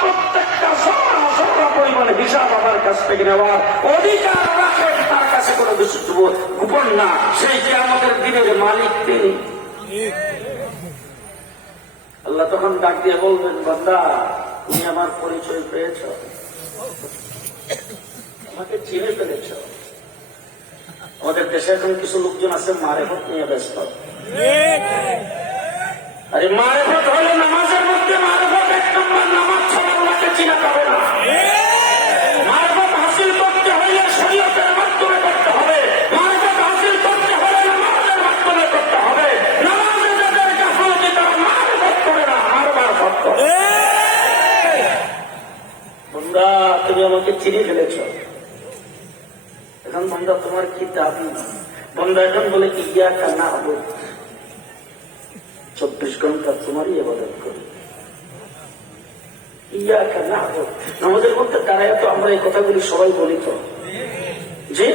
প্রত্যেকটা জরা পরিমাণ হিসাব আমার কাছ থেকে নেওয়ার অধিকার রাখেন। তার কাছে কোনো কিছু গোপন না। সেই কিয়ামতের দিনের মালিক তিনি। আল্লাহ তখন ডাক দিয়ে বলবেন, বান্দা তুমি আমার পরিচয় পেয়েছ, আমাকে চিনে ফেলেছ। আমাদের দেশে এখন কিছু লোকজন আছে মারেফত নিয়ে ব্যস্ত। আরে মারেফত হলে নামাজের মধ্যে মারেফত 1 নম্বর, নামাজ ছাড়া আল্লাহকে চিনা পাবে না। মারেফত হাসিল করতে হলে শরীয়তের মাধ্যমে করতে হবে। মারেফত হাসিল করতে হলে নামাজের মাধ্যমে করতে হবে। নামাজে যাদের গাফলতি তারা মারেফত করে না, আর মারেফত করে। বান্দা তুমি আমাকে চিনে ফেলেছ, এখন বান্দা তোমার কি দাবি? বান্দা এখন বলে ইয়াকা না'বুদ, 24 ঘন্টা তোমারই ইবাদত করি। ইয়াকা না'বুদ, আমাদের মধ্যে দাঁড়ায় তো আমরা এই কথাগুলি সবাই বলি তো, জি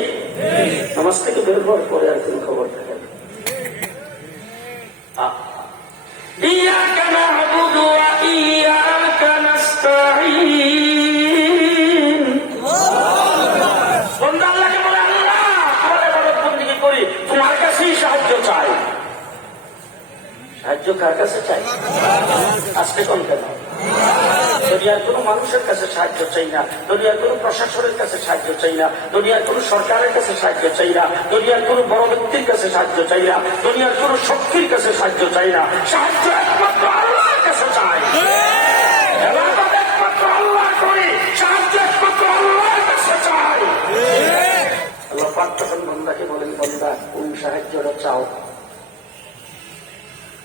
নামাজ থেকে বের হওয়ার পরে আর কোন খবর থাকে না। ইয়াকা না'বুদু ওয়া ইয়াকা নাস্তাঈন। বান্দা আল্লাহকে বলে, আল্লাহ তোমার ইবাদত বন্দেগী করি, তোমার কাছেই সাহায্য চাই। সাহায্য কার কাছে চাই? আজকে কোন কেন? দুনিয়ার কোন মানুষের কাছে সাহায্য চাই না, দুনিয়ার কোন প্রশাসনের কাছে সাহায্য চাই না, দুনিয়ার কোন সরকারের কাছে সাহায্য চাই না, দুনিয়ার কোন বড় ব্যক্তির কাছে সাহায্য চাই না, দুনিয়ার কোন শক্তির কাছে সাহায্য চাই না। সাহায্য একমাত্র আল্লাহর কাছে চাই। ইবাদত একমাত্র আল্লাহ করি, সাহায্য একমাত্র আল্লাহর কাছে চাই। আল্লাহ পাক তখন বান্দাকে বলেন, বান্দা কোন সাহায্যটা চাও?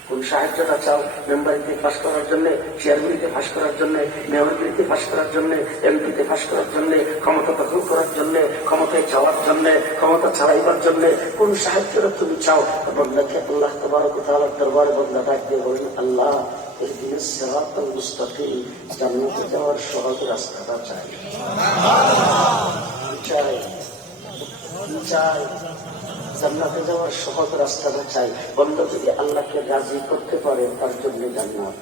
কোন সাহায্যটা চাও? মেম্বারিতে পাস করার জন্য, চেয়ারম্যানকে পাস করার জন্য, মেয়রগিরিতে পাস করার জন্য, এমপিতে পাস করার জন্য, ক্ষমতা দখল করার জন্য, ক্ষমতায় যাওয়ার জন্য, ক্ষমতা চালাইবার জন্য কোন সাহায্যটা তুমি চাও? বন্দাকে আল্লাহ তাবারক ওয়া তাআলার দরবারে বন্দা ডাক দিয়ে বলেন, আল্লাহ ইহদিনাস সিরাতাল মুস্তাকিম, জান্নাতে যাওয়ার সহজ রাস্তাটা চাই। চাই চাই জান্নাতে যাওয়ার সহজ রাস্তাটা চাই। বন্ধু যদি আল্লাহকে রাজি করতে পারে তার জন্য জান্নাত।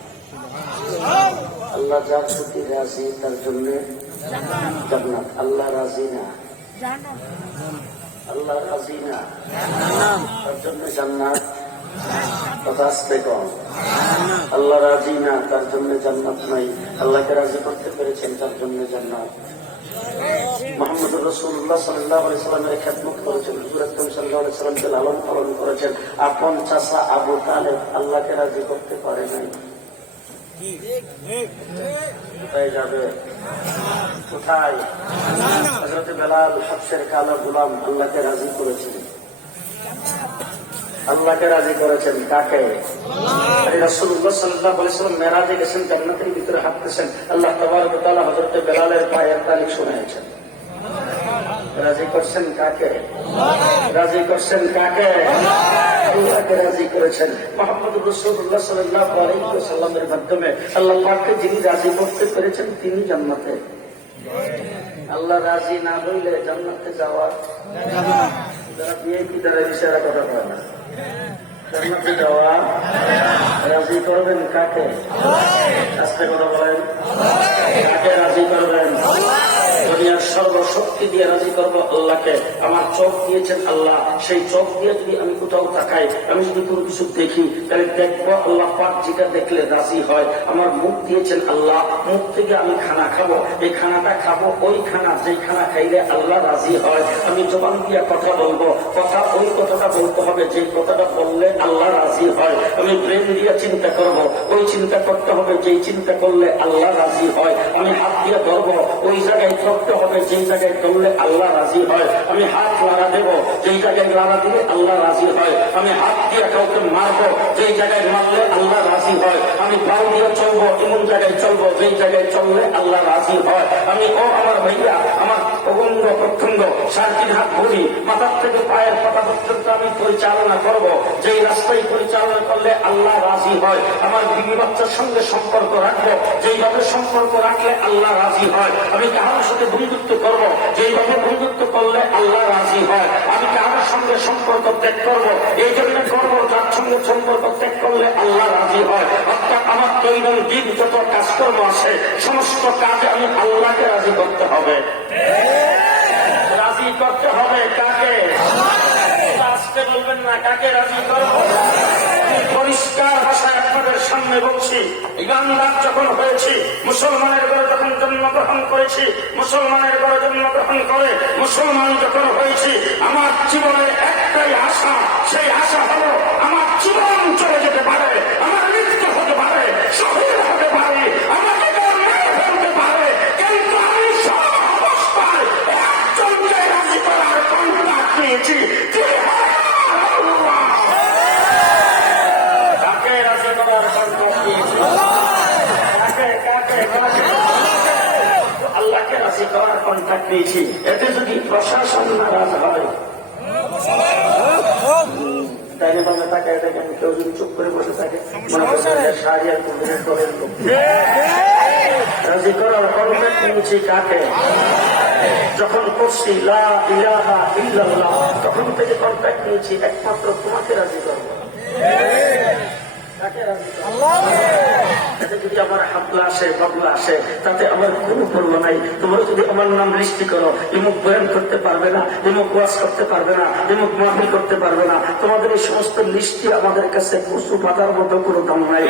আল্লাহ যার প্রতি রাজি তার জন্য জান্নাত। আল্লাহ রাজি না, আল্লাহ রাজি না, তার জন্য জান্নাত। কথা আসতে কম। আল্লাহ রাজি না, তার জন্য জান্নাত নাই। আল্লাহকে রাজি করতে পেরেছেন, তার জন্য জান্নাত। মুহাম্মদ রাসূলুল্লাহ সাল্লাল্লাহু আলাইহি ওয়াসাল্লামের খেদমত করেছেন, হুজুর আকরাম সাল্লাল্লাহু আলাইহি ওয়াসাল্লামকে লালন পালন করেছেন। আপন চাচা আবু তালেব আল্লাহকে রাজি করতে পারে নাই। কোথায় যাবে? কোথায়? হযরত বেলাল হাবশার কালো গোলাম আল্লাহকে রাজি করেছেন। আল্লাহকে রাজি করেছেন কাকে? রাসূলুল্লাহ সাল্লাল্লাহু আলাইহি ওয়াসাল্লাম মেরাজে গেছেন, জান্নাতের ভিতরে হাঁটতেছেন, আল্লাহ তাবারক ওয়া তাআলা হযরত বেলালের পায়ের তালি শুনেছেন। রাজি করছেন কাকে? রাজি করছেন কাকে? আল্লাহকে রাজি করেছেন। মুহাম্মদ রাসূলুল্লাহ সাল্লাল্লাহু আলাইহি ওয়াসাল্লামের মাধ্যমে আল্লাহ পাককে যিনি রাজি করতে পেরেছেন তিনি জান্নাতে। আল্লাহ রাজি না হইলে জান্নাতে যাওয়া যারা বিএনপি দ্বারা ইশারা কথা কয় না, জান্নাতে যাওয়া রাজি করবেন কাকে? আস্তে কথা বলেন, কাকে রাজি করবেন? দুনিয়ার সর্বশক্তি দিয়ে রাজি করবো আল্লাহকে। আমার চোখ দিয়েছেন আল্লাহ, সেই চোখ দিয়ে যদি আমি কোথাও তাকাই, আমি যদি কোনো কিছু দেখি, তাহলে দেখবো আল্লাহ পাক যেটা দেখলে রাজি হয়। আমার মুখ দিয়েছেন আল্লাহ, মুখ থেকে আমি খানা খাবো, এই খানাটা খাবো ওই খানা যেই খানা খাইলে আল্লাহ রাজি হয়। আমি জবান দিয়ে কথা বলবো, কথা ওই কথাটা বলতে হবে যে কথাটা বললে আল্লাহ রাজি হয়। আমি ব্রেন দিয়ে চিন্তা করব, ওই চিন্তা করতে হবে যেই চিন্তা করলে আল্লাহ রাজি হয়। আমি হাত দিয়ে ধরবো, ওই জায়গায় ধরতে হবে যেই জায়গায় ধরলে আল্লাহ রাজি হয়। আমি হাত লাগা দেব, যেই জায়গায় লাগা দিলে আল্লাহ রাজি হয়। আমি হাত দিয়ে কাউকে মারবো, যেই জায়গায় মারলে আল্লাহ রাজি হয়। আমি পাও দিয়ে চলবো, এমন জায়গায় চলবো যেই জায়গায় চললে আল্লাহ রাজি হয়। আমি আমার ভাইয়া, আমার অঙ্গ প্রত্যঙ্গ 3.5 হাত ভরি মাথার থেকে পায়ের পাতা পর্যন্ত আমি পরিচালনা করব, যেই রাস্তায় পরিচালনা করলে আল্লাহ রাজি হয়। আমার বিবি বাচ্চার সঙ্গে সম্পর্ক রাখবো, যেইভাবে সম্পর্ক রাখলে আল্লাহ রাজি হয়। আমি কারোর সাথে বন্ধুত্ব করব, যেইভাবে বন্ধুত্ব করলে আল্লাহ রাজি হয়। আমি কারোর সঙ্গে সম্পর্ক ত্যাগ করবো, এই জন্য করবো যার সঙ্গে সম্পর্ক ত্যাগ করলে আল্লাহ রাজি হয়। অর্থাৎ আমার দৈনন্দিন যত কাজকর্ম আছে সমস্ত কাজে আমি আল্লাহকে রাজি করতে হবে। রাজি করতে হবে কাকে? আজকে বলবেন না কাকে রাজি করবো। পরিষ্কার ভাষায় আপনাদের সামনে বলছি, ইমানদার যখন হয়েছি, মুসলমানের ঘরে যখন জন্মগ্রহণ করেছি, মুসলমানের ঘরে জন্মগ্রহণ করে মুসলমান যখন হয়েছি, আমার জীবনের একটাই আশা, সেই আশা হলো আমার জীবন চলে যেতে পারে, আমার মৃত্যু হতে পারে, শহীদ হতে পারে, আমাকে ফেলতে পারে, কিন্তু আমি সব অবস্থায় একজনকে রাজি করার কন্ট্রাক্ট নিয়েছি। আল্লাহকে রাজি করার কন্ট্রাক্ট নিয়েছি। এতে যদি প্রশাসন নারাজ হয়, তাইলে বাংলা তাকায় দেখেন, কেউ যদি চুপ করে বসে থাকে মনে করছে সারিয়ার দলের লোক। রাজি করার কন্ট্রাক্ট নিয়েছি কাকে? যখন করছি লা ইলাহা ইল্লাল্লাহ, তখন থেকে কন্ট্রাক্ট নিয়েছি একমাত্র তোমাকে রাজি করবো। এতে যদি আমার হামলা আসে, বাবলা আসে, তাতে আমার কোনো পরোয়া নাই। তোমরা যদি আমার নাম লিস্টি করো, ইমুক বয়ান করতে পারবে না, ইমুক ওয়াজ করতে পারবে না, ইমুক মাহফিল করতে পারবে না, তোমাদের এই সমস্ত লিস্টি আমাদের কাছে কচু পাতার মতো কোনো দাম নাই।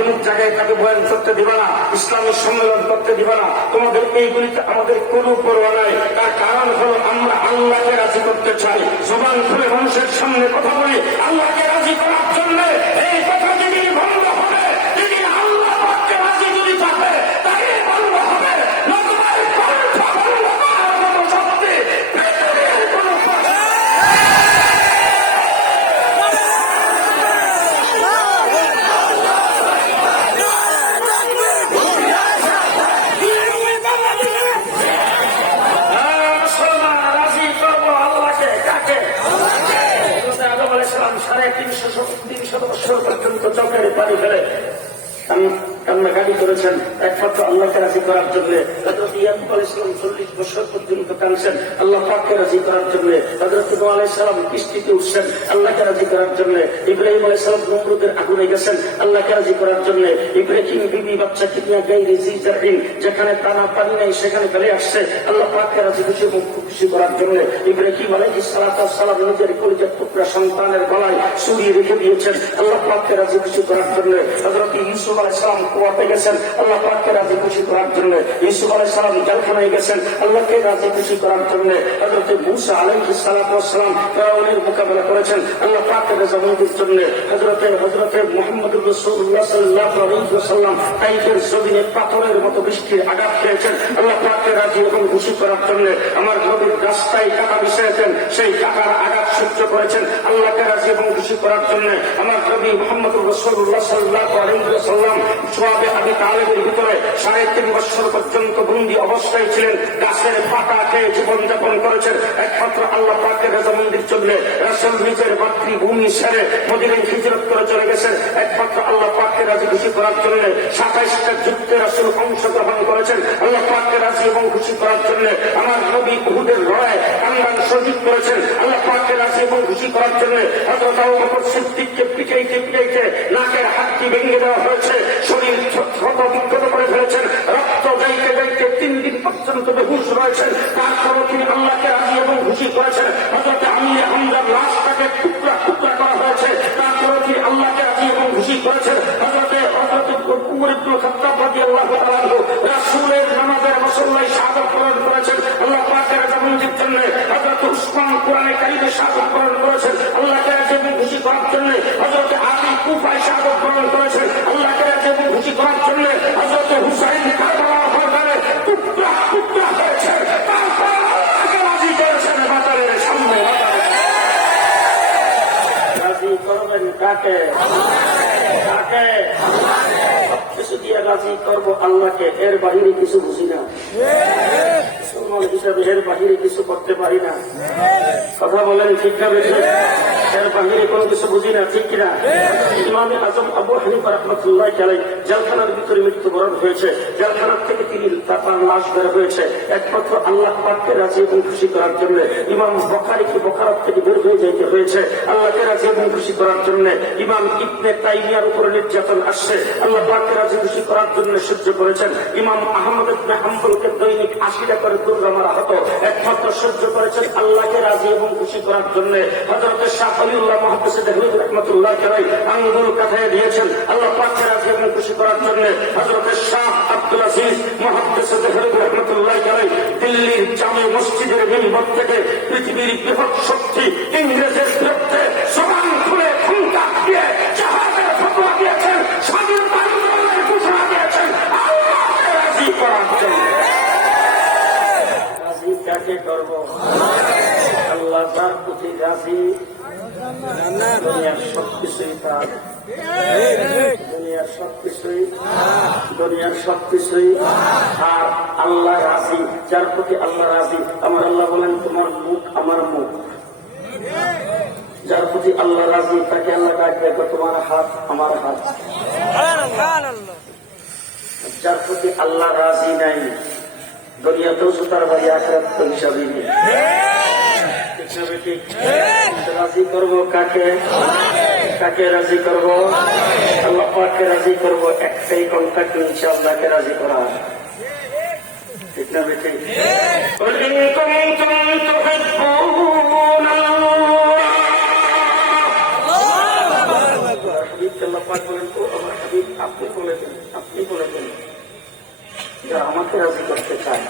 এমন জায়গায় তাকে বয়ান করতে দিবা না, ইসলামী সম্মেলন করতে দিবা না, তোমাদের এইগুলিতে আমাদের কোনো পরোয়া নাই। তার কারণ হলো আমরা আল্লাহকে রাজি করতে চাই। জবান খুলে মানুষের সামনে কথা বলি আল্লাহকে রাজি করার জন্য। এই কথা যদি বন্ধ হবে, যদি আল্লাহ পাককে রাজি যদি থাকে তাকে বন্ধ হবে, নতুন কণ্ঠ বন্ধ করার মতো শক্তি পৃথিবীর কোনো পর্যন্ত চোখের পানি ফেলে কান্নাকাটি করেছেন একমাত্র আল্লাহকে রাজি করার জন্য। হযরত ইয়াকুব আলাইহিস সালাম 40 বছর পর্যন্ত কাঁদছেন আল্লাহ পাককে রাজি করার জন্য। হযরত নূহ আলাইহিস সালাম কিস্তিতে উঠছেন আল্লাহকে রাজি করার জন্য। ইব্রাহিম আলাইহিস সালাম নমরুদের আগুনে গেছেন আল্লাহকে রাজি করার জন্য। ইব্রাহিম বিবি বাচ্চাকে নিয়ে গায়রে জিজারিন, যেখানে টানা পানি নেই সেখানে ফেলে আসছে আল্লাহ পাককে রাজি খুশি করার জন্য। ইব্রাহিম আলাইহিস সালাম নিজের কলিজার টুকরা সন্তানের গলায় ছুরি রেখে দিয়েছেন আল্লাহ পাককে রাজি খুশি করার জন্য। হযরত ইউসুফ আলাইহিস সালাম কুয়াতে গেছেন আল্লাহ পাককে রাজি খুশি করার জন্য। ইউসুফ আলাইহিস সালাম জেলখানায় গেছেন আল্লাহকে রাজি খুশি করার জন্য। হযরত মূসা আলাইহিস সালাম ফিরআউনের মোকাবেলা করেছেন আল্লাহ পাকের রহমতের জন্য। হযরত মুহাম্মদুর রাসূলুল্লাহ সাল্লাল্লাহু আলাইহি ওয়াসাল্লাম তাইফের জমিনে পাথরের মতো বৃষ্টির আঘাত খেয়েছেন আল্লাহ পাককে রাজি এবং খুশি করার জন্য। আমার নবীর রাস্তায় কাটা বিছিয়েছেন, সেই কাটার আঘাত সহ্য করেছেন আল্লাহকে রাজি এবং খুশি করার জন্য। আমার নবী মুহাম্মদুর রাসূলুল্লাহ সাল্লাল্লাহু আলাইহি ওয়াসাল্লাম সোয়াবে আবি তালেবের ভিতরে 3.5 বছর পর্যন্ত বন্দী অবস্থায় ছিলেন, গাছের পাতা খেয়ে জীবনযাপন করেছেন একমাত্র আল্লাহ পাকের রহমতের জন্য। রাসূল নিজের মাতৃভূমি ছেড়ে মদিনায় হিজরত করে চলে গেছেন একমাত্র আল্লাহ পাককে রাজি খুশি করার জন্য। 27টা যুদ্ধে রাসূল অংশগ্রহণ করেছেন আল্লাহ পাককে রাজি এবং খুশি করার জন্য। আমার নবী উহুদের লড়াইয়ে কান্দান শহীদ করেছেন আল্লাহ পাককে রাজি এবং খুশি করার জন্য। হযরত আবু বকর সিদ্দিককে পিটাইতে নাকের হাড়টি ভেঙে দেওয়া হয়েছে, শরীর ক্ষত বিক্ষত করে ফেলেছেন, রক্ত যাইতে 3 দিন পর্যন্ত বেহুশ রয়েছেন, তারপরও তিনি আল্লাহকে রাজি এবং খুশি করেছেন। হযরত আমির হামজার লাশটাকে টুকরা টুকরা করা হয়েছে, তারপরও তিনি আল্লাহকে রাজি এবং খুশি করেছেন। হযরত উমর ইবনে খাত্তাব রাদিয়াল্লাহু তাআলা রাসূলের নামাজের মুসল্লায় শাহাদাত বরণ করেছেন আল্লাহ পাকের রহমতের জন্য। হযরত উসমান কোরআনে কারীমে শাহাদাত বরণ করেছেন আল্লাহকে রাজি এবং খুশি করার জন্য। হযরত আলী কুফায় শাহাদাত বরণ করেছেন আল্লাহকে রাজি এবং খুশি করার জন্য। হযরত হুসাইন কারবালার ময়দানে টুকরা টুকরা হয়েছে, তারপর আল্লাহকে রাজি করেছেন বাতারের সামনে। রাজি করবেন কাকে? কাকে? কিছু দিয়ে রাজি করবো আল্লাহকে, এর বাহিরে কিছু বুঝি না। মুসলমান হিসাবে এর বাহিরে কিছু করতে পারি না। কথা বলেন ঠিক না বেশি? এর বাহিরে কোনো কিছু বুঝি না, ঠিক কিনা? ইমামে আজম আবু হানিফা রাহমাতুল্লাহ আলাইহি জেলখানার ভিতরে মৃত্যুবরণ হয়েছে। জেলখানার থেকে তার লাশ বের হয়েছে একমাত্র আল্লাহ পাককে রাজি এবং খুশি করার জন্য। ইমাম বুখারীকে বুখারত থেকে বের হয়ে যেতে হয়েছে আল্লাহকে রাজি এবং খুশি করার জন্য। ইমাম ইবনে তাইমিয়ার উপরে নির্যাতন আসছে, আল্লাহ পাককে রাজি খুশি করার জন্য সহ্য করেছেন। ইমাম আহমদ ইবনে হাম্বলকে দৈনিক 80টা করে দুর্গা মারা হতো, একমাত্র সহ্য করেছেন আল্লাহকে রাজি এবং খুশি করার জন্য। হযরত শাহ ওলিউল্লাহ মুহাদ্দিস দেহলভী রাহমাতুল্লাহ আলাইহি আঙ্গুল কাঁথায় দিয়েছেন আল্লাহ পাককে রাজি এবং খুশি করার জন্য। হযরত শাহ আব্দুল আজিজ মুহাদ্দিস দেহলভী রাহমাতুল্লাহ আলাইহি দিল্লির জামে মসজিদের মিম্বর থেকে পৃথিবীর বৃহৎ শক্তি ইংরেজের বিরুদ্ধে জবান খুলে হুঙ্কার দিয়ে জিহাদের ফতোয়া দিয়েছেন, স্বাধীনতা আন্দোলনের ঘোষণা দিয়েছেন আল্লাহকে রাজি করার জন্য। রাজি কাকে করব? আল্লাহ যার প্রতি রাজি, দুনিয়ার সবকিছুই তার, দুনিয়ার সবকিছুই আর আল্লাহ রাজি। যার প্রতি আল্লাহ রাজি, আমার আল্লাহ বলেন তোমার মুখ আমার মুখ। যার প্রতি আল্লাহ রাজি তাকে আল্লাহ ডাক দেখো তোমার হাত আমার হাত। যার প্রতি আল্লাহ রাজি নাই, দুনিয়াতেও সুতার বাড়ি, আখিরাত তো হিসাবই নেই। রাজি করবো কাকে? কাকে রাজি করবো? আল্লাহ পাককে রাজি করবো। একটাই কন্ট্যাক্ট, ইনশাআল্লাহকে রাজি করা। ঠিক না বেটি? আপনি বলে দেন, আপনি বলে দেন যারা আমাকে রাজি করতে চায়,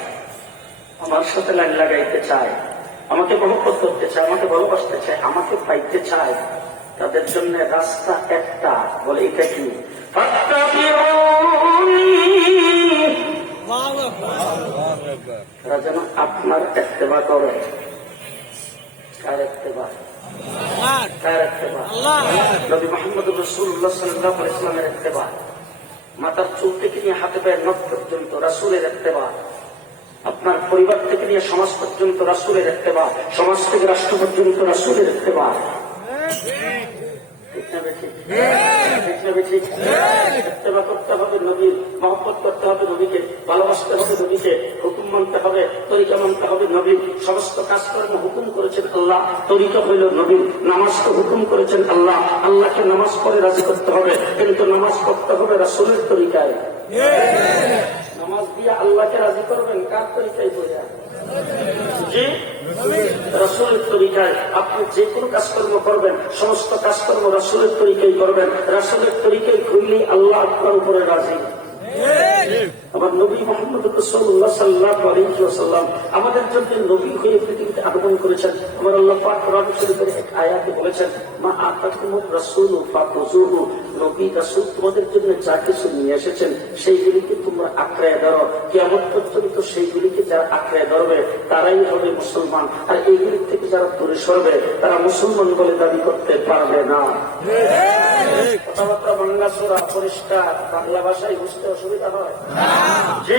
আমার সাথে লাইন লাগাইতে চায়, আমাকে মহব্বত করতে চায়, আমাকে ভালোবাসতে চায়, আমাকে পাইতে চায়, তাদের জন্য রাস্তা একটা। বলে এটা কি? তারা যেন আপনার ইত্তেবা করে। কার ইত্তেবা? কার ইত্তেবা? নবী মুহাম্মদ রাসূলুল্লাহ সাল্লাল্লাহু আলাইহি ওয়াসাল্লামের ইত্তেবা। মাথার চুল থেকে নিয়ে হাতে পায়ের নখ পর্যন্ত রাসূলের ইত্তেবা। আপনার পরিবার থেকে নিয়ে সমাজ পর্যন্ত রাসূলের ইত্তেবা, সমাজ থেকে রাষ্ট্র পর্যন্ত রাসূলের ইত্তেবা। ইত্তেবা করতে হবে নবীর, মহব্বত করতে হবে নবীকে, ভালোবাসতে হবে নবীকে, হুকুম মানতে হবে, তরিকা মানতে হবে নবীর। সমস্ত কাজকর্ম হুকুম করেছেন আল্লাহ, তরিকা হইল নবীর। নামাজকে হুকুম করেছেন আল্লাহ, আল্লাহকে নামাজ পড়ে রাজি করতে হবে, কিন্তু নামাজ পড়তে হবে রাসূলের তরিকায়। নামাজ দিয়ে আল্লাহকে রাজি করবেন কার তরিকায়? বলে জি রাসূলের তরিকায়। আপনি যে কোনো কাজকর্ম করবেন, সমস্ত কাজকর্ম রাসূলের তরিকায় করবেন। রাসূলের তরিকায় করলেই আল্লাহ আপনার উপরে রাজি। আমার নবী মুহাম্মদ রাসূলুল্লাহ সাল্লাল্লাহু আলাইহি ওয়াসাল্লাম আমাদের জন্য নবী হয়ে পৃথিবীতে আগমন করেছেন। আমার আল্লাহ পাক কোরআন শরীফের এক আয়াতে বলেছেন, মা আতাকুমুর রাসূলু ফাখুযুহু। নবী রাসূল তোমাদের জন্য যা কিছু নিয়ে এসেছেন সেইগুলিকে তোমরা আঁকড়ে ধরো। কিয়ামত পর্যন্ত সেইগুলিকে যারা আঁকড়ে ধরবে তারাই হবে মুসলমান, আর এইগুলির থেকে যারা দূরে সরবে তারা মুসলমান বলে দাবি করতে পারবে না। কথাবার্তা বাংলা সোরা পরিষ্কার, বাংলা ভাষায় বুঝতে অসুবিধা হয় যে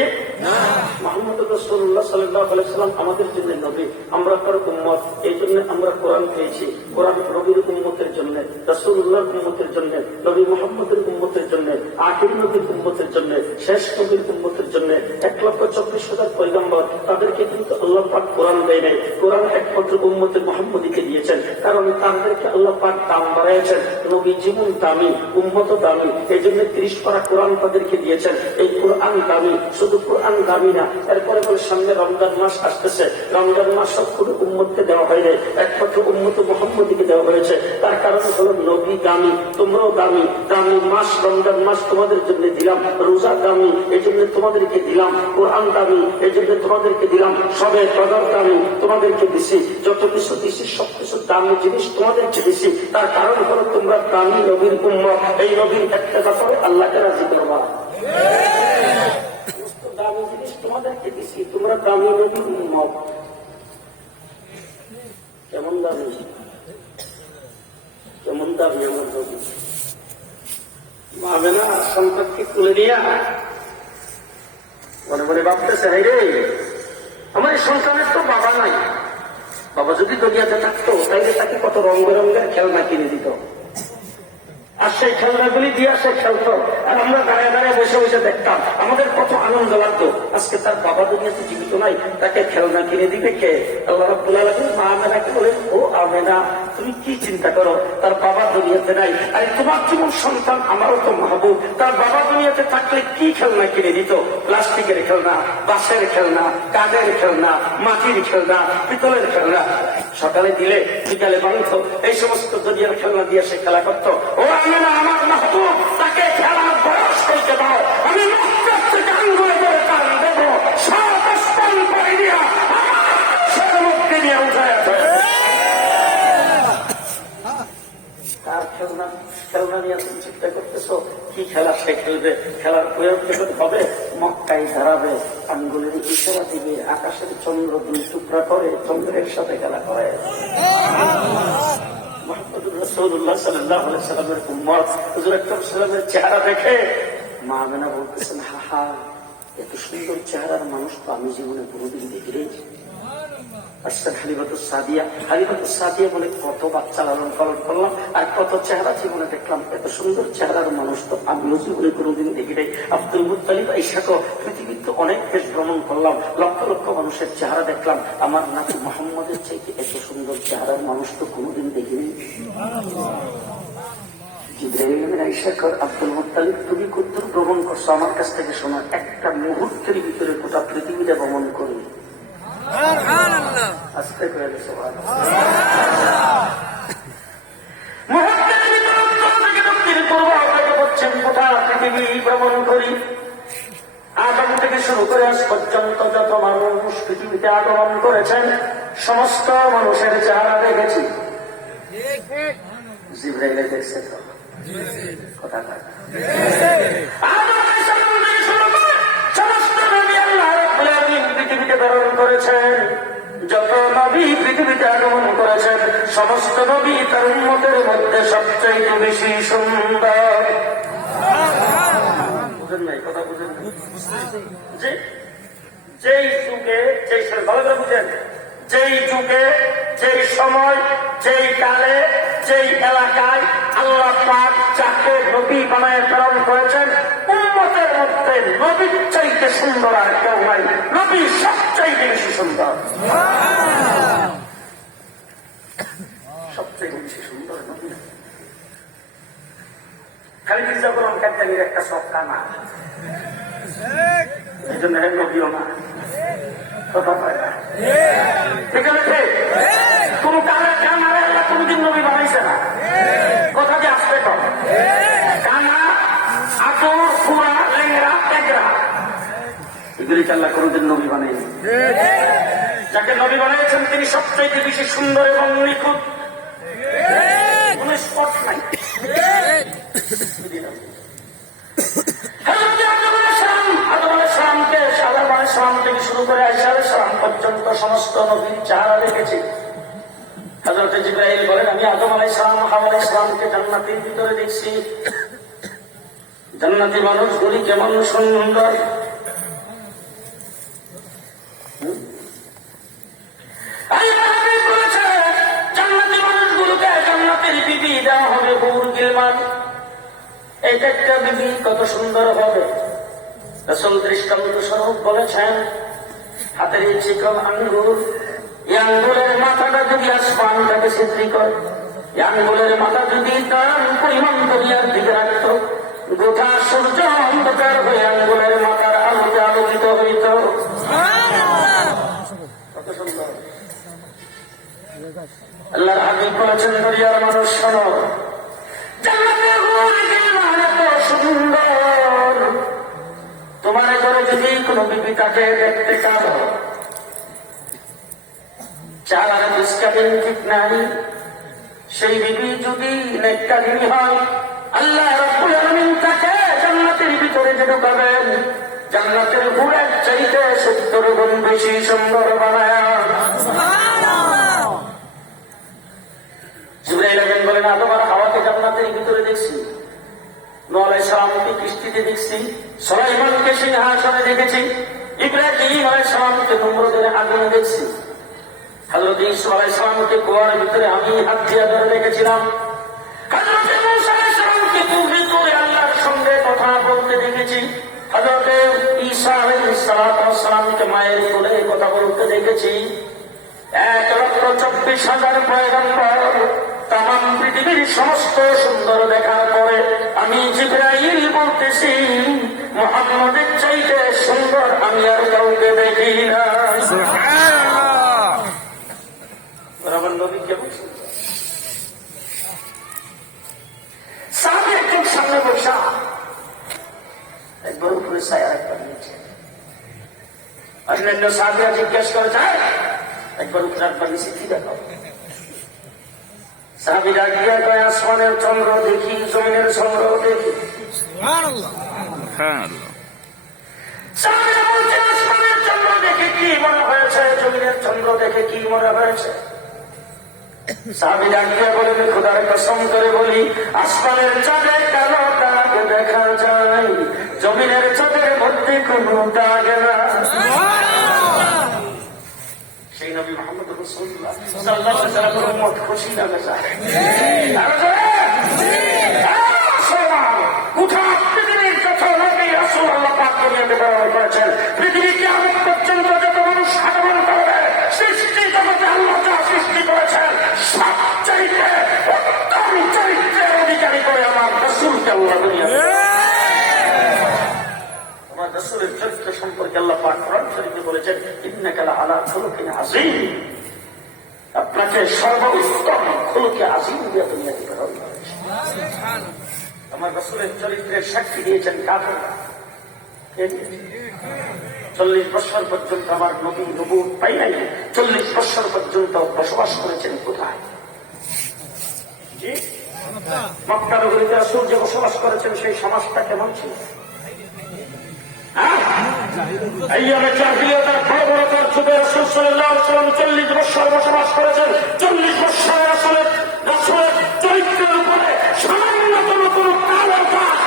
মুহাম্মদ রাসূলুল্লাহ সাল্লাল্লাহু আলাইহি ওয়াসাল্লাম আমাদের জন্য নবী, আমরা তার উম্মত। এই জন্য আমরা কোরআন পেয়েছি। কোরআন নবীর উম্মতের জন্য, রাসূলুল্লাহর উম্মতের জন্য, নবী মুহাম্মদের উম্মতের জন্য, আখির নবীর উম্মতের জন্য, শেষ নবীর উম্মতের জন্য। 1,24,000 পয়গম্বর, তাদেরকে কিন্তু আল্লাহ পাক কোরআন দেয় নাই। কোরআন একমাত্র উম্মতে মুহাম্মদীকে দিয়েছেন, কারণ তাদেরকে আল্লাহ পাক দাম বাড়াইছেন। নবী জীবন দামি, উম্মত দামি, এই জন্য 30 পারা কোরআন তাদেরকে দিয়েছেন। এই কোরআন দামি, শুধু কোরআন দামি না, এরপরে বলে সামনে রমজান মাস আসতেছে, রমজান মাস সবগুলো উম্মতকে দেওয়া হয়নি, একমাত্র উম্মত মুহাম্মদীকে দেওয়া হয়েছে। তার কারণ হলো নবী দামি, তোমরাও দামি। দামি মাস রমজান মাস তোমাদের জন্য দিলাম, রোজা দামি এই জন্য তোমাদেরকে দিলাম, কোরআন দামি এই জন্য তোমাদেরকে দিলাম, সবে কদর দামি তোমাদেরকে দিছি, যত কিছু দিছি সবকিছু দামি জিনিস তোমাদেরকে দিছি। তার কারণ হলো তোমরা দামি নবীর উম্মত। এই নবীর ইত্তেবা করে আল্লাহকে রাজি করবা। দামি জিনিস তোমাদেরকে দিছি, তোমরা দামি নবীর উম্মত। কেমন দামি, কেমন দামি আমার নবী। ভাবে না সন্তানকে তুলে দিয়া মনে মনে ভাবতেছে, হাই রে আমার এই সন্তানের তো বাবা নাই, বাবা যদি দুনিয়াতে থাকতো তাইলে তাকে কত রং বেরঙের খেলনা কিনে দিত, আর সেই খেলনাগুলি দিয়ে সে খেলতো, আর আমরা দাঁড়িয়ে দাঁড়িয়ে বসে বসে দেখতাম, আমাদের কত আনন্দ লাগতো। আজকে তার বাবা দুনিয়াতে জীবিত নাই, তাকে খেলনা কিনে দিবে কে? আল্লাহ রাব্বুল আলামিন মা আমেনাকে বলেন, ও আমেনা, তুমি কি চিন্তা করো, তার বাবা দুনিয়াতে নাই, আর তোমার যেমন সন্তান আমারও তো মাহবুব, তার বাবা দুনিয়াতে থাকলে কি খেলনা কিনে দিত? প্লাস্টিকের খেলনা, বাঁশের খেলনা, কাঠের খেলনা, মাটির খেলনা, পিতলের খেলনা। সকালে দিলে বিকালে বাঁধত, এই সমস্ত দুনিয়ার খেলনা দিয়ে সে খেলা করতো। ও আমেনা, আমার মাহবুব, তাকে খেলার বয়স করতে দাও, আমি মক্কার থেকে আঙ্গুলে করে টান দেবো, সব স্তন করে দিয়া আমার মুখকে নিয়ে উঠায় তার খেলনা নিয়ে তুমি চিন্তা করতেছো কি খেলা সে খেলবে? খেলার প্রয়োগ যখন হবে মক্কায় দাঁড়াবে, আঙ্গুলের ইশারা দিবে, আকাশের চন্দ্র দুই টুকরা করে চন্দ্রের সাথে খেলা করে। মুহাম্মদুর রাসূলুল্লাহ সাল্লাল্লাহু আলাইহি ওয়াসাল্লামের উম্মত হুজুর আকরাম সাল্লাল্লাহু আলাইহি ওয়াসাল্লামের চেহারা দেখে মা আমেনা বলতেছেন, হা, এত সুন্দর চেহারার মানুষ তো আমি জীবনে কোনোদিন দেখিনি। আসছেন হালিমাতুস সাদিয়া, হালিমাতুস সাদিয়া বলে কত বাচ্চা লালন পালন করলাম আর কত চেহারা জীবনে দেখলাম, এত সুন্দর চেহারার মানুষ তো আমিও জীবনে কোনোদিন দেখি নাই। আব্দুল মুত্তালিব আয়েশা তো পৃথিবীতে অনেক দেশ ভ্রমণ করলাম, লক্ষ লক্ষ মানুষের চেহারা দেখলাম, আমার নাতি মুহাম্মদের চাইতে এত সুন্দর চেহারার মানুষ তো কোনোদিন দেখিনি। জিবরাইল আমিন আয়েশা কর, আব্দুল মুত্তালিব তুমি কতদূর ভ্রমণ করছো আমার কাছ থেকে শোনো, একটা মুহূর্তের ভিতরে গোটা পৃথিবীতে ভ্রমণ করি। আস্তে করে পৃথিবী ভ্রমণ করি। আদম থেকে শুরু করে আজ পর্যন্ত যত মানুষ পৃথিবীতে আগমন করেছেন সমস্ত মানুষের চেহারা দেখেছি। জিবরাইল দেখছে তো কথা পৃথিবীতে প্রেরণ করেছেন, যত নবী পৃথিবীতে আগমন করেছেন সমস্ত নবী তার উম্মতের মধ্যে সবচেয়ে বেশি সুন্দর। বুঝেন নাই কথা? বুঝেন যেই যুগে, যেই ভালো করে বুঝেন, যেই যুগে, যেই সময়, যেই কালে, যেই এলাকায় আল্লাহ পাক যাকে নবী বানায় প্রেরণ করেছেন উম্মতের মধ্যে নবীর চাইতে সুন্দর আর কেউ নাই, নবী সবচাইতে বেশি সুন্দর, সবচেয়ে বেশি সুন্দর নবী। খালি মির্জা গোলাম কাদিয়ানীর একটা সবকা না, এই জন্য নবীও না। কথা পায় না, এখানে কোন কালে কানারে আল্লাহ কোনদিন নবী বানাইছে না। কথা যে আসতে কম কানা, আতর, ফুরা, লেংরা, টেকরা, এগুলিকে আল্লাহ কোনদিন নবী বানাইনি। যাকে নবী বানিয়েছেন তিনি সবচেয়ে বেশি সুন্দর এবং নিখুঁত, কোন স্পট নাই। থেকে শুরু করে আয়েশা আলাইহিস সালাম পর্যন্ত সমস্ত নবীর চেহারা দেখেছি। হযরত জিবরাইল বলেন, আমি আদম আলাইহিস সালাম, হাওয়া আলাইহিস সালামকে জান্নাতের ভিতরে দেখছি। জান্নাতি মানুষগুলি কেমন সুন্দর, জান্নাতি মানুষগুলোকে জান্নাতের বিবি দেওয়া হবে, হুর গিলমান। এক একটা বিবি কত সুন্দর হবে। রাসূল দৃষ্টান্ত স্বরূপ বলেছেন, হাতের এই চিকন আঙ্গুর, এই আঙ্গুলের মাথাটা যদি আসমানটাকে ছিদ্রি করে, এই আঙ্গুলের মাথা যদি তার পরিমাণ দুনিয়ার দিকে রাখত, গোটা সূর্য অন্ধকার হয়ে আঙ্গুলের মাথার আলোতে আলোকিত হইত। কত সুন্দর। আল্লাহর হাবিব বলেছেন, দুনিয়ার মানুষ শোনো, জান্নাতের হুর গিলমান এত সুন্দর, তোমার ঘরে যদি কোন বিবি তাকে দেখতে পারো, চার নিষ্কাদিন ঠিক নাই, সেই বিবি যদি নেককারিনী হয় আল্লাহ রাব্বুল আলামিন তাকে জান্নাতের ভিতরে যে ঢোকাবেন জান্নাতের হুরের চাইতে 70 গুণ বেশি সুন্দর বানায়া। জিবরাইল আমিন বলেন, আদম আর হাওয়াকে জান্নাতের ভিতরে দেখছি, নূহ আলাইহিস সালামকে কিস্তিতে দেখছি, সুলাইমানকে সিংহাসনে দেখেছি, ইব্রাহিম আলাইহিস সালামকে নমরুদের আগুনে দেখছি। হযরত ঈসা আলাইহিস সালামকে কুয়ার ভিতরে আমি হাত দিয়ে ধরে রেখেছিলাম। হযরত মূসা আলাইহিস সালামকে তুফি করে আল্লাহর সঙ্গে কথা বলতে দেখেছি। হযরত ঈসা আলাইহিস সালামকে মায়ের কোলে কথা বলতে দেখেছি। 1,24,000 পয়গম্বর তামাম পৃথিবীর সমস্ত সুন্দর দেখার পরে আমি জিবরাইল বলতেছি মুহাম্মদের চাইতে সুন্দর আমি আর কাউকে দেখি না। আমার নবীকে বলছেন সামনে একজন সামনে বসা একবার উপরে ছায়া একবার নিচে। অন্যান্য সাহাবীরা জিজ্ঞেস করে যায় একবার উপরে একবার নিচে কি দেখো? সাহাবীরা গিয়ে কয় আসমানের চন্দ্র দেখি, জমিনের চন্দ্র দেখি। সাহাবীরা বলছে আসমানের চন্দ্র দেখে কি মনে হয়েছে, জমিনের চন্দ্র দেখে কি মনে হয়েছে? সাহাবীরা গিয়ে বলেন খোদার কসম করে বলি আসমানের চাঁদে কালো দাগ দেখা যায়, জমিনের চাঁদের মধ্যে কোনো দাগ না। সেই নবী মুহাম্মদ রাসূলুল্লাহ সাল্লাল্লাহু আলাইহি ওয়াসাল্লামের উম্মত খুশি না বেজার? গোটা পৃথিবীর যত নবী রাসূল আল্লাহ পাক দুনিয়াতে ব্যবহার করেছেন, পৃথিবীর কিয়ামত পর্যন্ত যত মানুষ আগমন করবে, সৃষ্টি জগতে আল্লাহ যা সৃষ্টি করেছেন সবচাইতে উত্তম চরিত্রের অধিকারী করে আমার রাসূলকে আল্লাহ দুনিয়াতে। আমার রাসূলের চরিত্র সম্পর্কে আল্লাহ পাক কোরআন শরীফে বলেছেন ইন্নাকা লাআলা খুলুকিন আযীম, আপনাকে সর্বোত্তম খুলুকে আযীম দিয়ে দুনিয়াতে প্রেরণ করেছে। আমার রাসূলের চরিত্রের সাক্ষী দিয়েছেন কাফেররা। 40 বছর পর্যন্ত আমার নবী নবুয়ত পাই নাই, 40 বছর পর্যন্ত বসবাস করেছেন কোথায়? মক্কা নগরীতে রাসূল যে বসবাস করেছেন সেই সমাজটা কেমন ছিল? আইয়ামে জাহিলিয়াতের বড় বড় তার যুগে রাসূল সাল্লাল্লাহু আলাইহি ওয়াসাল্লাম 40 বছর বসবাস করেছেন। 40 বছর রাসূলের চরিত্রের উপরে সামান্যতম কোনো কালো দাগ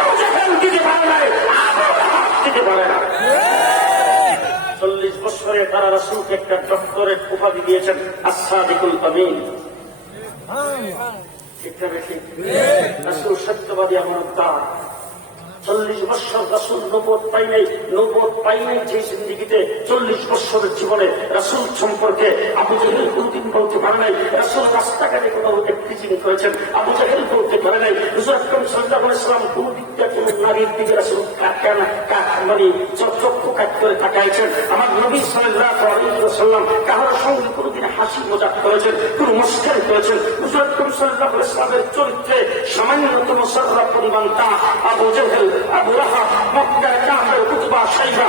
আবু জাহেল দিতে পারে নাই, আবু লাহাব দিতে পারে না। 40 বছরে তারা রাসূলকে একটা ডক্টরেট উপাধি দিয়েছেন আস-সাদিকুল আমিন। রাসূল সত্যবাদী আমানতদার। 40 বছর রাসূল নবুয়ত পাই নাই, নবুয়ত পাই নাই যে জিন্দেগিতে 40 বছরের জীবনে রাসূল সম্পর্কে আবু জাহেল কোনদিন বলতে পারে নাই। রাসূল রাস্তাঘাটে কোথাও টিচিং করেছেন, আবু জাহেল বলতে পারে নাই। হুজুর আকরাম সাল্লাল্লাহু আলাইহি ওয়াসাল্লাম কোন দিক থেকে কোন নারীর দিকে রাসূল মানে চক্ষু কাট করে তাকাইছেন। আমার নবী সাল্লাল্লাহু আলাইহি ওয়াসাল্লাম কারোর সঙ্গে কোনদিন হাসি মজাক করেছেন, কোন মুস্কান করেছেন? হুজুর আকরাম সাল্লাল্লাহু আলাইহি ওয়াসাল্লামের চরিত্রে সামান্যতম সররা পরিমাণ তা আবু জাহেল, আবু লাহাব, মক্কার কাফের, উতবা, শাইবা,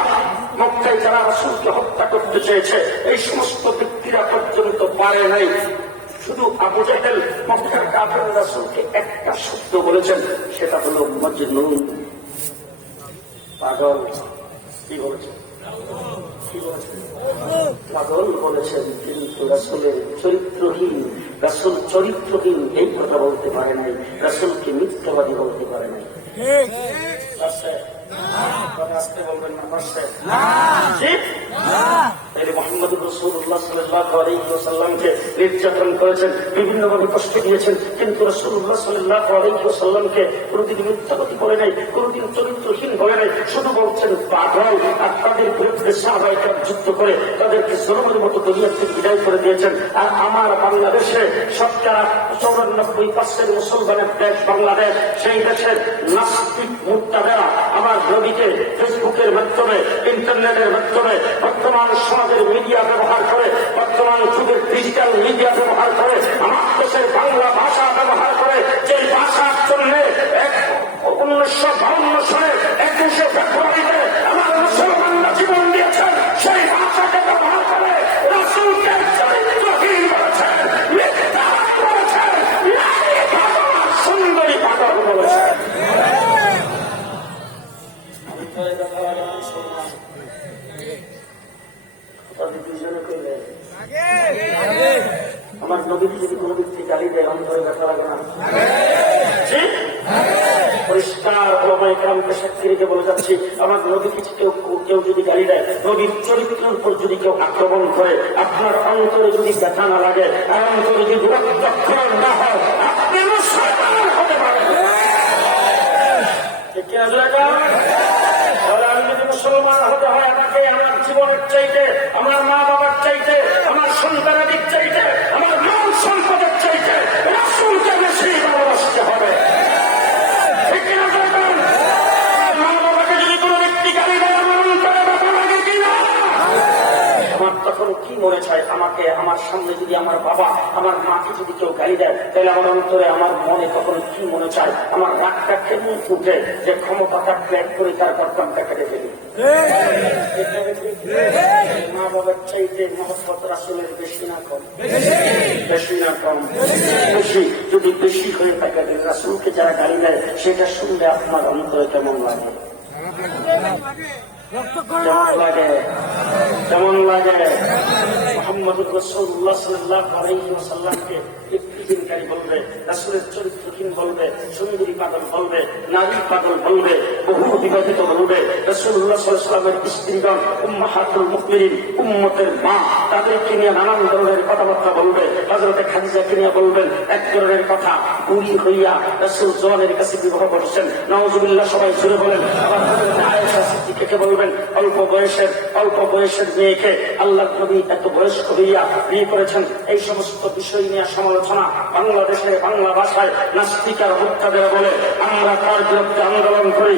মক্কায় যারা রাসূলকে হত্যা করতে চেয়েছে এই সমস্ত ব্যক্তিরা পর্যন্ত পারে নাই। শুধু আবু জাহেল মক্কার কাফের রাসূলকে একটা শব্দ বলেছেন, সেটা হলো মজনুন, পাগল। কি বলেছেন? পাগল বলেছেন। কিন্তু রাসূলের চরিত্রহীন, রাসূল চরিত্রহীন এই কথা বলতে পারে নাই, রাসূলকে মিথ্যাবাদী বলতে পারে নাই। আসতে বলবেন না, পারছে মুহাম্মদুর রাসূলুল্লাহ সাল্লাল্লাহু আলাইহি ওয়াসাল্লামকে নির্যাতন করেছেন, বিভিন্নভাবে কষ্ট দিয়েছেন, কিন্তু রাসূলুল্লাহ সাল্লাল্লাহু আলাইহি ওয়াসাল্লামকে কোনদিন মিথ্যাবাদী বলে নাই, কোনদিন চরিত্রহীন বলে নাই, শুধু বলছেন পাগল। আর তাদের বিরুদ্ধে সাহাবায়ে কেরাম যুদ্ধ করে তাদেরকে জুলুমের মতো দুনিয়া থেকে বিদায় করে দিয়েছেন। আর আমার বাংলাদেশে শতকরা 94% মুসলমানের দেশ বাংলাদেশ, সেই দেশের নাস্তিক মুক্তাবেরা আমার নবীকে ফেসবুকের মাধ্যমে, ইন্টারনেটের মাধ্যমে, বর্তমান সমাজের মিডিয়া ব্যবহার করে, বর্তমান যুগের ডিজিটাল মিডিয়া ব্যবহার করে, আমার দেশের বাংলা ভাষা ব্যবহার করে, যে ভাষার জন্য 1952 সালে 21শে ফেব্রুয়ারিতে আমার মুসলমানরা জীবন দিয়েছেন, সেই ভাষাকে ব্যবহার করে রাসূলকে চরিত্রহীন বলেছেন, মিথ্যা বলেছেন, নারী পাগল, সুন্দরী পাগল বলেছেন। আমার নবীকে যদি কোনো ব্যক্তি গালি দেয় অন্তরে ব্যথা লাগে না? পরিষ্কার ওলামায়ে কেরামকে সাক্ষী রেখে বলে যাচ্ছি, আমার নবীকে কেউ যদি গালি দেয়, নবীর চরিত্রের উপর যদি কেউ আক্রমণ করে, আপনার অন্তরে যদি ব্যথা না লাগে, আর অন্তরে যদি রক্তক্ষরণ না হয়, আপনি মুসলমান হতে পারেন। আমি যদি মুসলমান হতে হয়, আমাকে আমার জীবনের চাইতে, আমার মা বাবার চাইতে, আমার সন্তানাদির চাইতে, আমার মান সম্পদের চাইতে রাসূলকে বেশি ভালোবাসতে হবে। ঠিক কিনা বলবেন? মা বাবাকে যদি কোনো ব্যক্তি গালি দেয়, আমার অন্তরে ব্যথা লাগে কিনা? আমার তখন কি মনে চায়, আমাকে আমার সামনে যদি আমার বাবা আমার মাকে যদি কেউ গালি দেয়, তাহলে আমার অন্তরে আমার মনে তখন কি মনে চায়, আমার রাগটা কেমন ফুটে যে ক্ষমতাটা প্ল্যান করে তার গর্দানটা কেটে ফেলি। মা বাবার চাইতে মহব্বত রাসূলের বেশি না কম? বেশি না কম? বেশি। যদি বেশি হয়ে থাকে, রাসূলকে যারা গালি দেয়, সেটা শুনলে আপনার অন্তরে কেমন লাগে? কেমন লাগে? কেমন লাগে? মুহাম্মদুর রাসূলুল্লাহ সাল্লাল্লাহু আলাইহি ওয়াসাল্লামকে ইফতিজিনকারী বলবে, রাসূলের চরিত্রহীন বলবে, সুন্দরী পাগল বলবে, নারী পাগল বলবে, বহু বিবাহিত বলবে। রাসূলুল্লাহ সাল্লাল্লাহু আলাইহি ওয়াসাল্লামের স্ত্রীগণ উম্মাহাতুল মুমিনিন, উম্মতের মা, তাদেরকে নিয়ে নানান ধরনের কথাবার্তা বলবে। হযরতে খাদিজাকে নিয়ে বলবেন এক ধরনের কথা, বুড়ি হইয়া রাসূল জওয়ানের কাছে বিবাহ করেছেন, নাউযুবিল্লাহ, সবাই জুড়ে বলেন। আবার হযরতে আয়েশা সিদ্দিকাকে বলবেন, অল্প বয়সের মেয়েকে আল্লাহর নবী এত বয়স্ক হইয়া বিয়ে করেছেন। এই সমস্ত বিষয় নিয়ে সমালোচনা বাংলাদেশে বাংলা ভাষায় নাস্তিকার বক্তাদের বলে। আমরা তার বিরুদ্ধে আন্দোলন করি।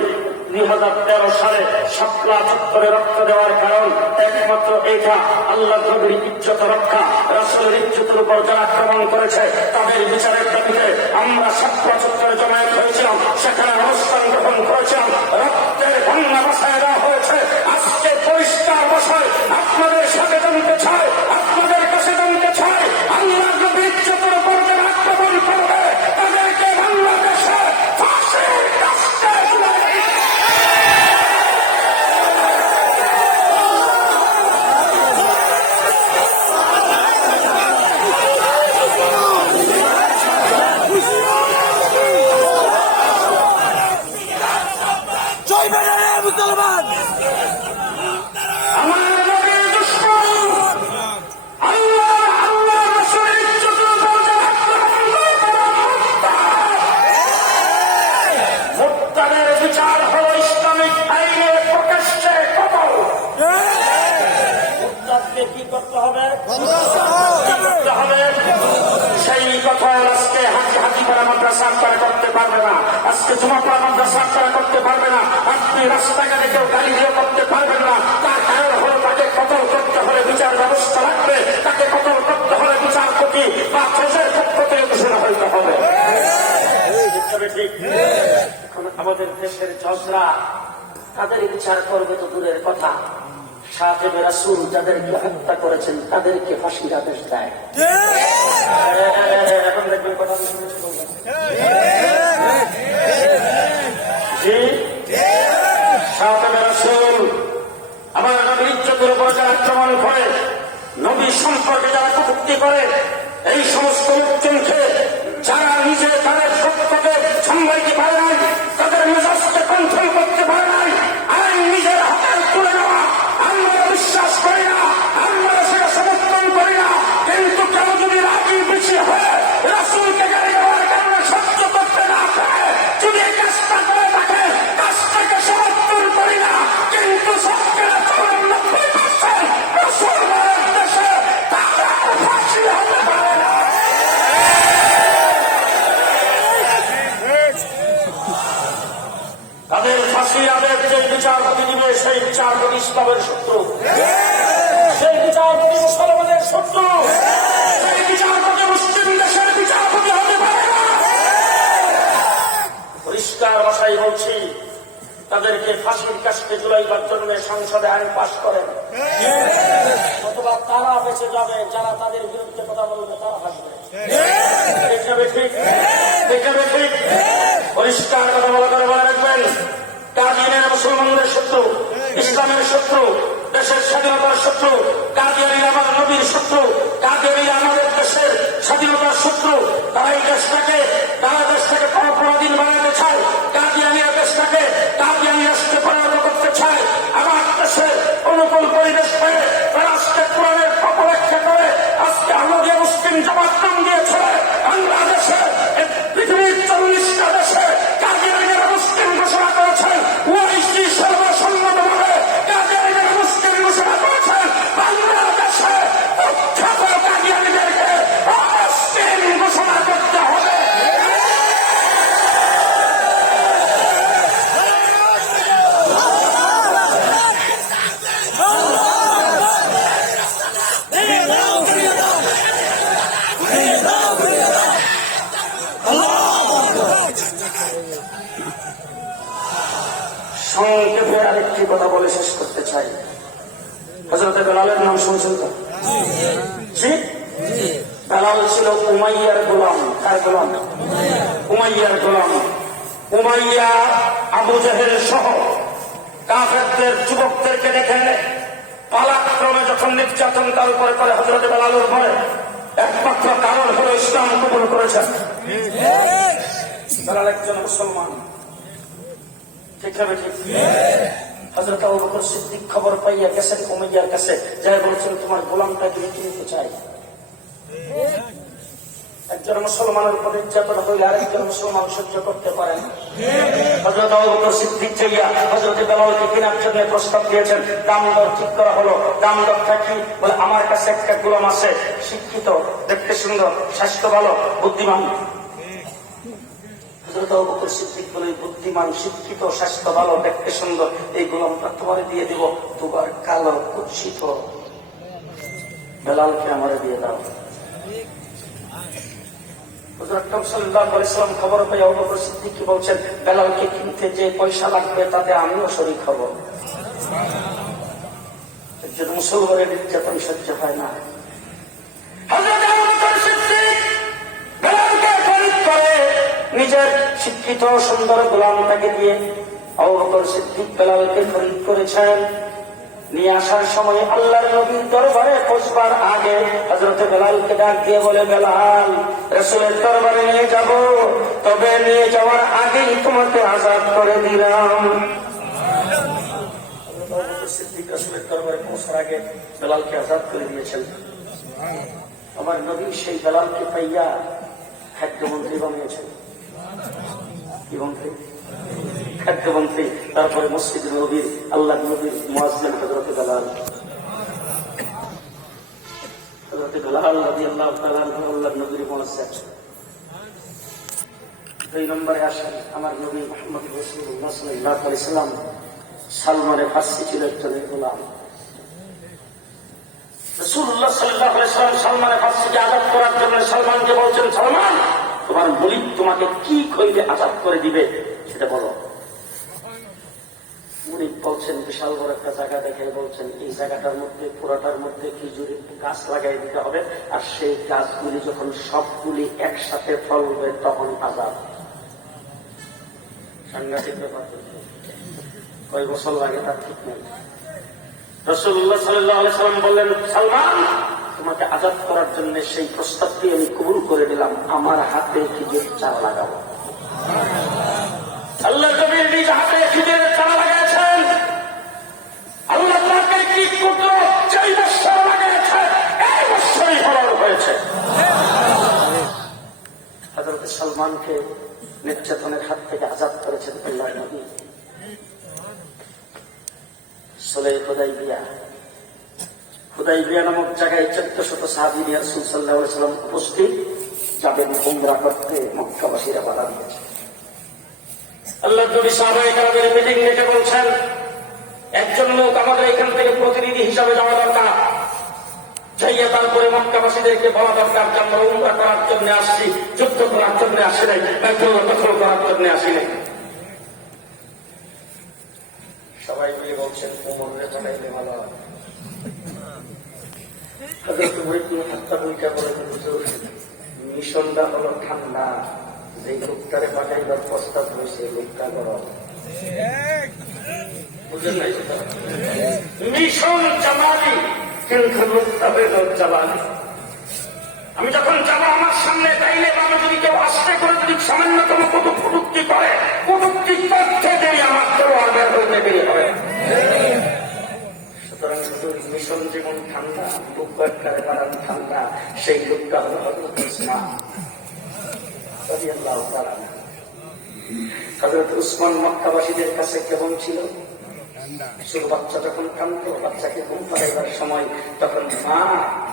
2013 সালে শাপলা চত্বরে রক্ত দেওয়ার কারণ একমাত্র এটা, আল্লাহ নবীর ইজ্জত রক্ষা। রাসূলের ইজ্জতের উপর যারা আক্রমণ করেছে তাদের বিচারের দাবিতে আমরা শাপলা চত্বরে জমায়েত হয়েছিলাম, সেখানে অবস্থান গ্রহণ করেছিলাম, রক্তের বন্যা ভাষায় দেওয়া হয়েছে। আজকে পরিষ্কার ভাষায় আপনাদের সাথে জানতে চাই, আপনাদের কাছে জানতে চাই, আল্লাহ নবীর ইজ্জতের উপর যারা আক্রমণ করবে তাদেরকে বাংলাদেশে ফাঁসির কাস্তে ঝুলানো। মুসলমান বিচার হলো ইসলামিক আইনে প্রকাশ্যে কতল। মুরতাদকে কি করতে হবে? সেই কথা আজকে হাজিপাড়া মাদ্রাসা আপনারা করতে পারবে না, আজকে জুমাপাড়া মাদ্রাসা আপনারা করতে পারবে না, আপনি রাস্তাঘাটে কেউ গাড়ি দিয়ে করতে পারবেন না। তার কারণ হলো তাকে কতল করতে হলে বিচার ব্যবস্থা লাগবে, তাকে কতল করতে হলে বিচারপতি বা জজের পক্ষ থেকে ঘোষণা হইতে হবে। এখন আমাদের দেশের জজরা তাদের বিচার করবে তো দূরের কথা, সাহেবে রাসূল যাদেরকে হত্যা করেছেন তাদেরকে ফাঁসির আদেশ দেয়। এখন দেখবেন কথা জি, সাহেবে রাসূল আমার নবীর ইজ্জতের উপর যারা আক্রমণ করে, নবী সম্পর্কে যারা কটূক্তি করে, এই সমস্ত লোকজনকে যারা নিজে তাদের সত্যকে সামলাইতে পারে নাই, তাদের মেজাজকে কন্ট্রোল করতে পারে নাই, আইন নিজের হাতে তুলে নেওয়া আমরা বিশ্বাস করি না, আমরা সেটা সমর্থন করি না। কিন্তু কেউ যদি রাজি পিছিয়ে হয়ে রাসূলকে গালি দেওয়ার কারণে সহ্য করতে না পারে, যদি এই কাজটা করে থাকে, কাজটাকে সমর্থন করি না। কিন্তু সবচেয়ে 94% মুসলমানের দেশে তারা ফাঁসি হতে পারে না। তাদের ফাঁসি আদেশ যে বিচারপতি দিবে, সেই বিচারপতি ইসলামের শত্রু, সেই বিচারপতি মুসলমানের শত্রু, সেই বিচারপতি মুসলিম দেশের বিচারপতি হতে পারে না। পরিষ্কার ভাষায় বলছি, তাদেরকে ফাঁসির কাস্তে ঝুলাইবার জন্য সংসদে আইন পাশ করেন, অথবা তারা বেঁচে যাবে, যারা তাদের বিরুদ্ধে কথা বলবে তারা হাসবে। দেখাবে ঠিক, দেখাবে ঠিক। পরিষ্কার কথা বলা করে মনে রাখবেন, কাদিয়ানীরা মুসলমানদের শত্রু, ইসলামের শত্রু, দেশের স্বাধীনতার শত্রু। কাদিয়ানীরা আমার নবীর শত্রু, কাদিয়ানীরা আমাদের দেশের স্বাধীনতার শত্রু। তারা এই দেশটাকে পরাধীন বানাতে চায়, কাদিয়ানীরা দেশটাকে সংক্ষেপে আরেকটি কথা বলে শেষ করতে চাই। হযরত বেলালের নাম শুনছেন তো? জি, বেলাল ছিল উমাইয়ার গোলাম। কার গোলাম? উমাইয়ার গোলাম। উমাইয়া আবু জেহেল সহ কাফেরদের যুবকদেরকে দেখে পালাক্রমে যখন নির্যাতন তার উপরে করে হযরত বেলালের উপরে, একমাত্র কারণ হলো ইসলাম কবুল করেছেন। বেলাল একজন মুসলমান, ঠিক হবে? ঠিক। হযরত আবু বকর সিদ্দিক খবর পাইয়া গেছেন উমাইয়ার কাছে, যাই বলছেন তোমার গোলামটাকে বিক্রি নিতে চাই। একজন মুসলমানের উপর নির্যাতন হইলে আরেকজন মুসলমান সহ্য করতে পারেন। হযরত আবু বকর সিদ্দিক চাইয়া হযরত বেলালকে কেনার জন্য প্রস্তাব দিয়েছেন। দাম দর ঠিক করা হলো। দাম দরটা কি? বলে আমার কাছে একটা গোলাম আছে, শিক্ষিত, দেখতে সুন্দর, স্বাস্থ্য ভালো, বুদ্ধিমান। হযরত আবু বকর সিদ্দিক বলে বুদ্ধিমান, শিক্ষিত, স্বাস্থ্য ভালো, দেখতে সুন্দর এই গোলামটা তোমারে দিয়ে দিব, তোমার কালো কুৎসিত বেলালকে আমারে দিয়ে দাও। খবর পেয়ে আবু বকর সিদ্দিক বলছেন বেলালকে কিনতে যে পয়সা লাগবে তাতে আমিও শরীক হব। একজন মুসলমানের নির্যাতন সহ্য হয় না। নিজের শিক্ষিত সুন্দর গোলামটাকে দিয়ে আবু বকর সিদ্দিক বেলালকে খরিদ করেছেন। নিয়ে আসার সময় আল্লাহর নবীর দরবারে পৌঁছবার আগে হযরত বেলালকে ডাক দিয়ে বলে, বেলাল, রাসূলের দরবারে নিয়ে যাব, তবে নিয়ে যাওয়ার আগেই তোমাকে আযাদ করে দিলাম। সিদ্দিক রাসূলের দরবারে পৌঁছার আগে বেলালকে আযাদ করে দিয়েছেন। আমার নবী সেই বেলালকে পাইয়া খাদ্যমন্ত্রী বানিয়েছেন। কি মন্ত্রী? খাদ্যমন্ত্রী। তারপরে মসজিদ নবীর আল্লাহ নবীর মুয়াজ্জিন হযরত বেলাল। হযরত বেলাল রাদিয়াল্লাহু তাআলা আল্লাহ নবীর মুয়াজ্জিন। 2 নম্বরে আসেন আমার নবী মুহাম্মদ রাসূলুল্লাহ সাল্লাল্লাহু আলাইহি ওয়াসাল্লাম সালমানের ফার্সি ছিল একজন গোলাম। রাসূলুল্লাহ সাল্লাল্লাহু আলাইহি ওয়াসাল্লাম সালমানের ফার্সিকে আযাদ করার জন্য সালমানকে বলছেন, সালমান, তোমার মালিক তোমাকে কি কইলে আযাদ করে দিবে সেটা বলো। উনি বলছেন, বিশাল বড় একটা জায়গা দেখে বলছেন, এই জায়গাটার মধ্যে পুরাটার মধ্যে খেজুরের গাছ লাগাই দিতে হবে, আর সেই গাছগুলি যখন সবগুলি একসাথে ফলবে তখন আযাদ। সাংঘাতিক ব্যাপার। কয় বছর লাগে তার ঠিক নেই। রাসূলুল্লাহ সাল্লাল্লাহু আলাইহি ওয়াসাল্লাম বললেন, সালমান, তোমাকে আযাদ করার জন্য সেই প্রস্তাবটি আমি কবুল করে দিলাম, আমার হাতে খেজুর চারা লাগাবো। আল্লাহ নবী নিজ হাতে খেজুরের চারা লাগাইছেন। আল্লাহ পাকের কি কুদরত, যেই বছর লাগাইছে এই বছরই ফলন হয়েছে। হযরত সালমানকে নির্যাতনের হাত থেকে আযাদ করেছেন আল্লাহর নবী। সুলহ হুদাইবিয়া নামক জায়গায় 1400 সাহাবী নিয়ে রাসূল সাল্লাল্লাহু আলাইহি ওয়াসাল্লাম উপস্থিত, যাবেন উমরা করতে। মক্কাবাসীরা বাধা দিয়েছে। আল্লাহ নবী সাহাবায়ে কেরামের মিটিং ডেকে বলছেন, একজন লোক আমাদের এখান থেকে প্রতিনিধি হিসাবে যাওয়া দরকার, যাইয়া তারপরে মক্কাবাসীদেরকে বলা দরকার যে আমরা উমরা করার জন্য আসছি, যুদ্ধ করার জন্য আসি নাই, দখল করার জন্য আসি নাই। সবাই মিলে বলছেন ওমরে পাঠাইলে ভালো হয়। মিশনটা হলো ঠান্ডা, যে লোকটারে পাঠাইবার প্রস্তাব হয়েছে লোকটা গরম। মিশন জামালি, কিন্তু লোকটা হইল জামালি। আমি যখন যাবো আমার সামনে তাইলে আমি যদি কেউ আস্তে করে যদি সামান্যতম কটূক্তি করে, কটূক্তি তথ্যে দেরি আমার তলোয়ার বের হইতে দেরি হবে। সুতরাং শুধু মিশন যেমন ঠান্ডা, লোকটারে বাড়ান ঠান্ডা, সেই লোকটা হল হযরত উসমান রাদিয়াল্লাহু তাআলা। হযরত উসমান মক্কাবাসীদের কাছে কেমন ছিল? ছোট বাচ্চা যখন কাঁদত, বাচ্চাকে ঘুম পাড়াইবার সময় তখন মা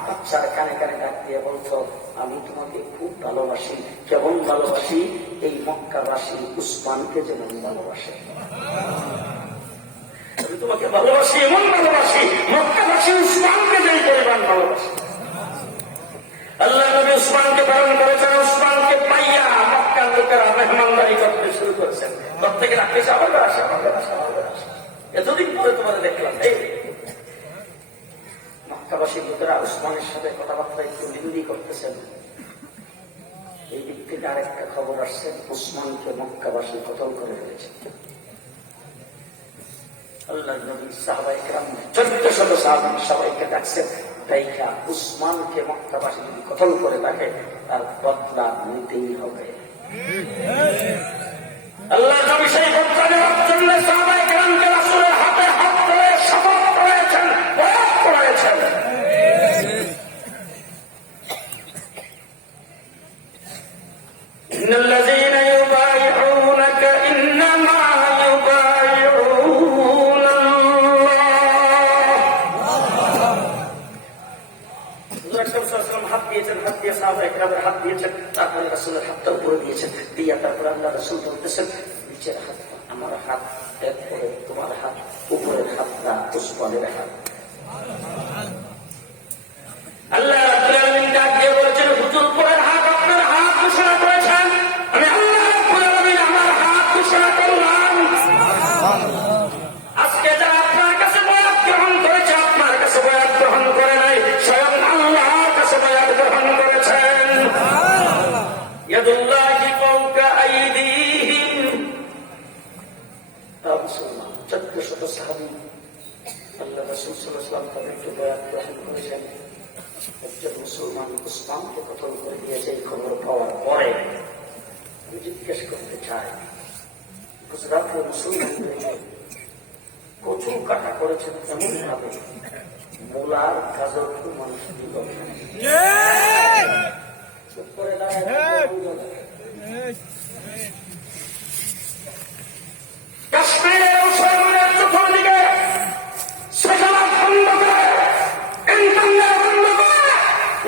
বাচ্চার কানে কানে ডাক দিয়ে বলতো, আমি তোমাকে খুব ভালোবাসি। কেমন ভালোবাসি? এই মক্কাবাসী উসমানকে যেমন ভালোবাসে। আমি তোমাকে ভালোবাসি, এমন ভালোবাসি মক্কাবাসী উসমানকে যেই পরিমাণ ভালোবাসি। আল্লাহ নবী উসমানকে বারণ করেছেন, উসমানকে পাইয়া মক্কার লোকেরা মেহমানদারি করতে শুরু করেছেন। প্রত্যেকের আসে আমাদের আসে, আমাদের আসে, আমাদের আসে। এতদিন পরে তোমাদের দেখলাম। এই মক্কাবাসীর লোকেরা উসমানের সাথে কথাবার্তা একটু লিঙ্গি করতেছেন। এই দিক থেকে আরেকটা খবর আসছে, উসমানকে মক্কাবাসী কতল করে ফেলেছে। আল্লাহ নবী সাহাবায়ে কেরাম 1400 সাহাবী সবাইকে ডাকছেন, তাইকা উসমানকে মক্কাবাসী যদি কতল করে থাকে তার বদলা নিতেই হবে। আল্লাহ নবী সেই বদলা নেওয়ার জন্য সাহাবায়ে কেরামকে রাসূলের হাতে হাত ধরে শপথ করেছেন, বয়াত করেছেন। ইন্নাল্লাযীনা ইউবাইউনাকা ইন্নামা ইউবাইউনা আল্লাহ। হাত দিয়েছেন, হাত দিয়ে সাহাবায়ে কেরামের হাত দিয়েছেন, তারপরে রাসূলের হাতটা উপরে দিয়েছেন, দিয়া তারপরে আল্লাহ রাসূল বলতেছেন, নিচের হাত আমার হাত, এরপরে তোমার হাত, উপরের হাতটা উসমানের হাত। আল্লাহ রাব্বুল আলামিন ডাক দিয়ে বলেছেন, হুজুর উপরের হাত আপনার হাত ঘোষণা করেছেন, আমি আল্লাহ রাব্বুল আলামিন আমার হাত ঘোষণা করলাম। আজকে যারা আপনার কাছে বয়াত গ্রহণ করেছে, আপনার কাছে বয়াত গ্রহণ করে নাই, স্বয়ং আল্লাহর কাছে বয়াত গ্রহণ করেছেন। ইয়াদুল্লাহি ফাওকা আইদিহিম। মুসলমান 1400 সাহাবী আল্লাহ রাসূল সাল্লাল্লাহু আলাইহি ওয়াসাল্লাম তাদেরকে বয়াত গ্রহণ করেছেন। একজন মুসলমান উসমানকে কতল করে দিয়েছে, এই খবর পাওয়ার পরে আমি জিজ্ঞেস করতে চাই, গুজরাটের মুসলমানদেরকে কচু কাটা করেছেন এমন ভাবে মূলার গাজরকে মানুষ দিল চুপ করে দাঁড়ায়। কাশ্মীরের মুসলমানের চতুর্দিকে সেখানে বন্ধ করে, ইন্টারনেট বন্ধ করে,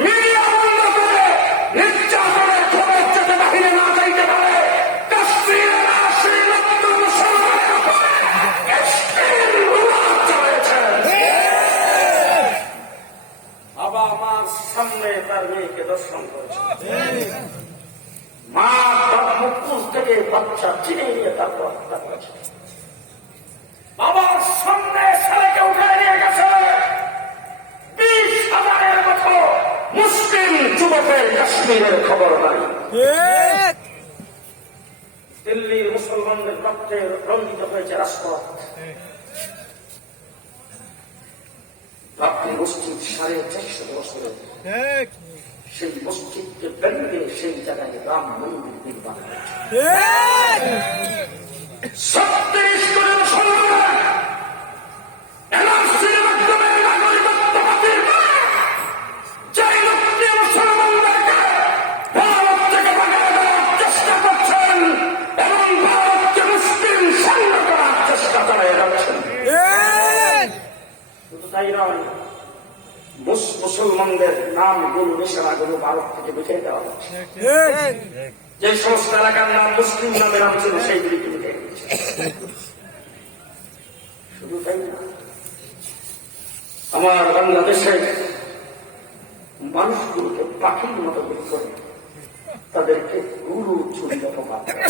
মিডিয়া বন্ধ করে, নির্যাতনের খবর যাতে বাহিরে না যাইতে পারে, কাশ্মীরের 80 লক্ষ মুসলমানের উপরে এক্সট্রিম রুলার চলেছেন। বাবা আমার সামনে তার মেয়েকে দর্শন করেছে, মা তার মুখ থেকে বাচ্চা চিনে নিয়ে তারপর হত্যা করেছে। বাবার সামনে ছেলেকে উঠে নিয়ে গেছে। 20,000-এর মতো মুসলিম যুবকের কাশ্মীরের খবর নাই। দিল্লির মুসলমানদের রক্তে রঞ্জিত হয়েছে রাজপথ। বাবরি মসজিদ 450 বছরের, সেই মসজিদকে ভেঙে সেই জায়গায় রাম মন্দির নির্মাণ হয়েছে। 36 কোটি মুসলমান এনআরসির মাধ্যমে নাগরিকত্ব বাতিল করে যেই লোকটি মুসলমানদেরকে ভারত থেকে বাগিয়ে দেওয়ার চেষ্টা করছেন এবং ভারতকে মুসলিম সাঙ্গ করার চেষ্টা চালিয়ে যাচ্ছেন। শুধু তাই নয়, মুসলমানদের নামগুলো নিশানাগুলো ভারত থেকে বুঝিয়ে দেওয়া হচ্ছে। যে সমস্ত এলাকার নাম মুসলিম নামে নাম ছিল সেইগুলিকে বুঝিয়ে দিচ্ছে। শুধু তাই না, আমার বাংলাদেশের মানুষগুলোকে পাখির মতো করে তাদেরকে গুরু চুরি অপমান করে।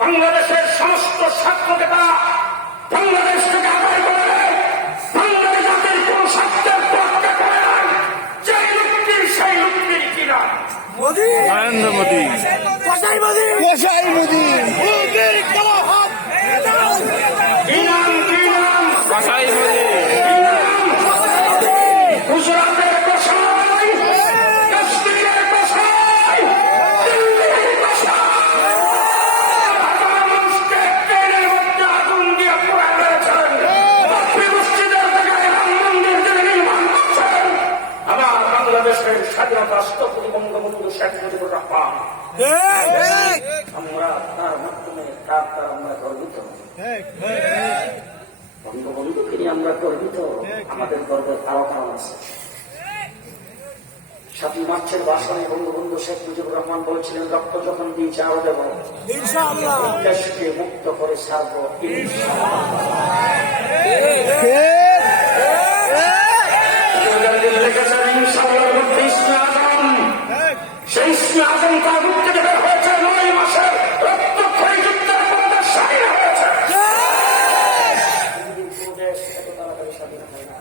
বাংলাদেশের সমস্ত স্বার্থকে তারা বাংলাদেশ থেকে আদায় করে নেয়, বাংলাদেশ জাতির কোন স্বার্থের তোয়াক্কা করে নাই। যেই লোকটির সেই লোকটির কিনা নরেন্দ্র মোদী, কি নাম কসাই মোদী, গুজরাটের কসাই, কাশ্মীরের কসাই, দিল্লির কসাই, মানুষকে ট্রেনের মধ্যে আগুন দিয়ে পোড়া হয়েছেন। বাবরি মসজিদের জায়গায় রাম মন্দির যিনি নির্মাণ করছেন, আমার বাংলাদেশের স্বাধীনতা রাষ্ট্রপতি বঙ্গবন্ধু শেখ মুজিবুর রহমান, আমরা তার মাধ্যমে তার আমরা গর্বিত। বঙ্গবন্ধুকে নিয়ে আমরা গর্বিত, আমাদের গর্বের আরো কারণ আছে। 7 মার্চের ভাষণে বঙ্গবন্ধু শেখ মুজিবুর রহমান বলেছিলেন, রক্ত যখন দিয়েছে আরো দেব, দেশকে মুক্ত করে ছাড়বো লিখেছেন ইনশাআল্লাহর মধ্যে ইসলাম সেই ইসমি আজম তাগুত থেকে বের হয়েছে 9 মাসের রক্তক্ষয়ী যুদ্ধের পরে স্বাধীন হয়েছে। এত তাড়াতাড়ি স্বাধীন হয় না।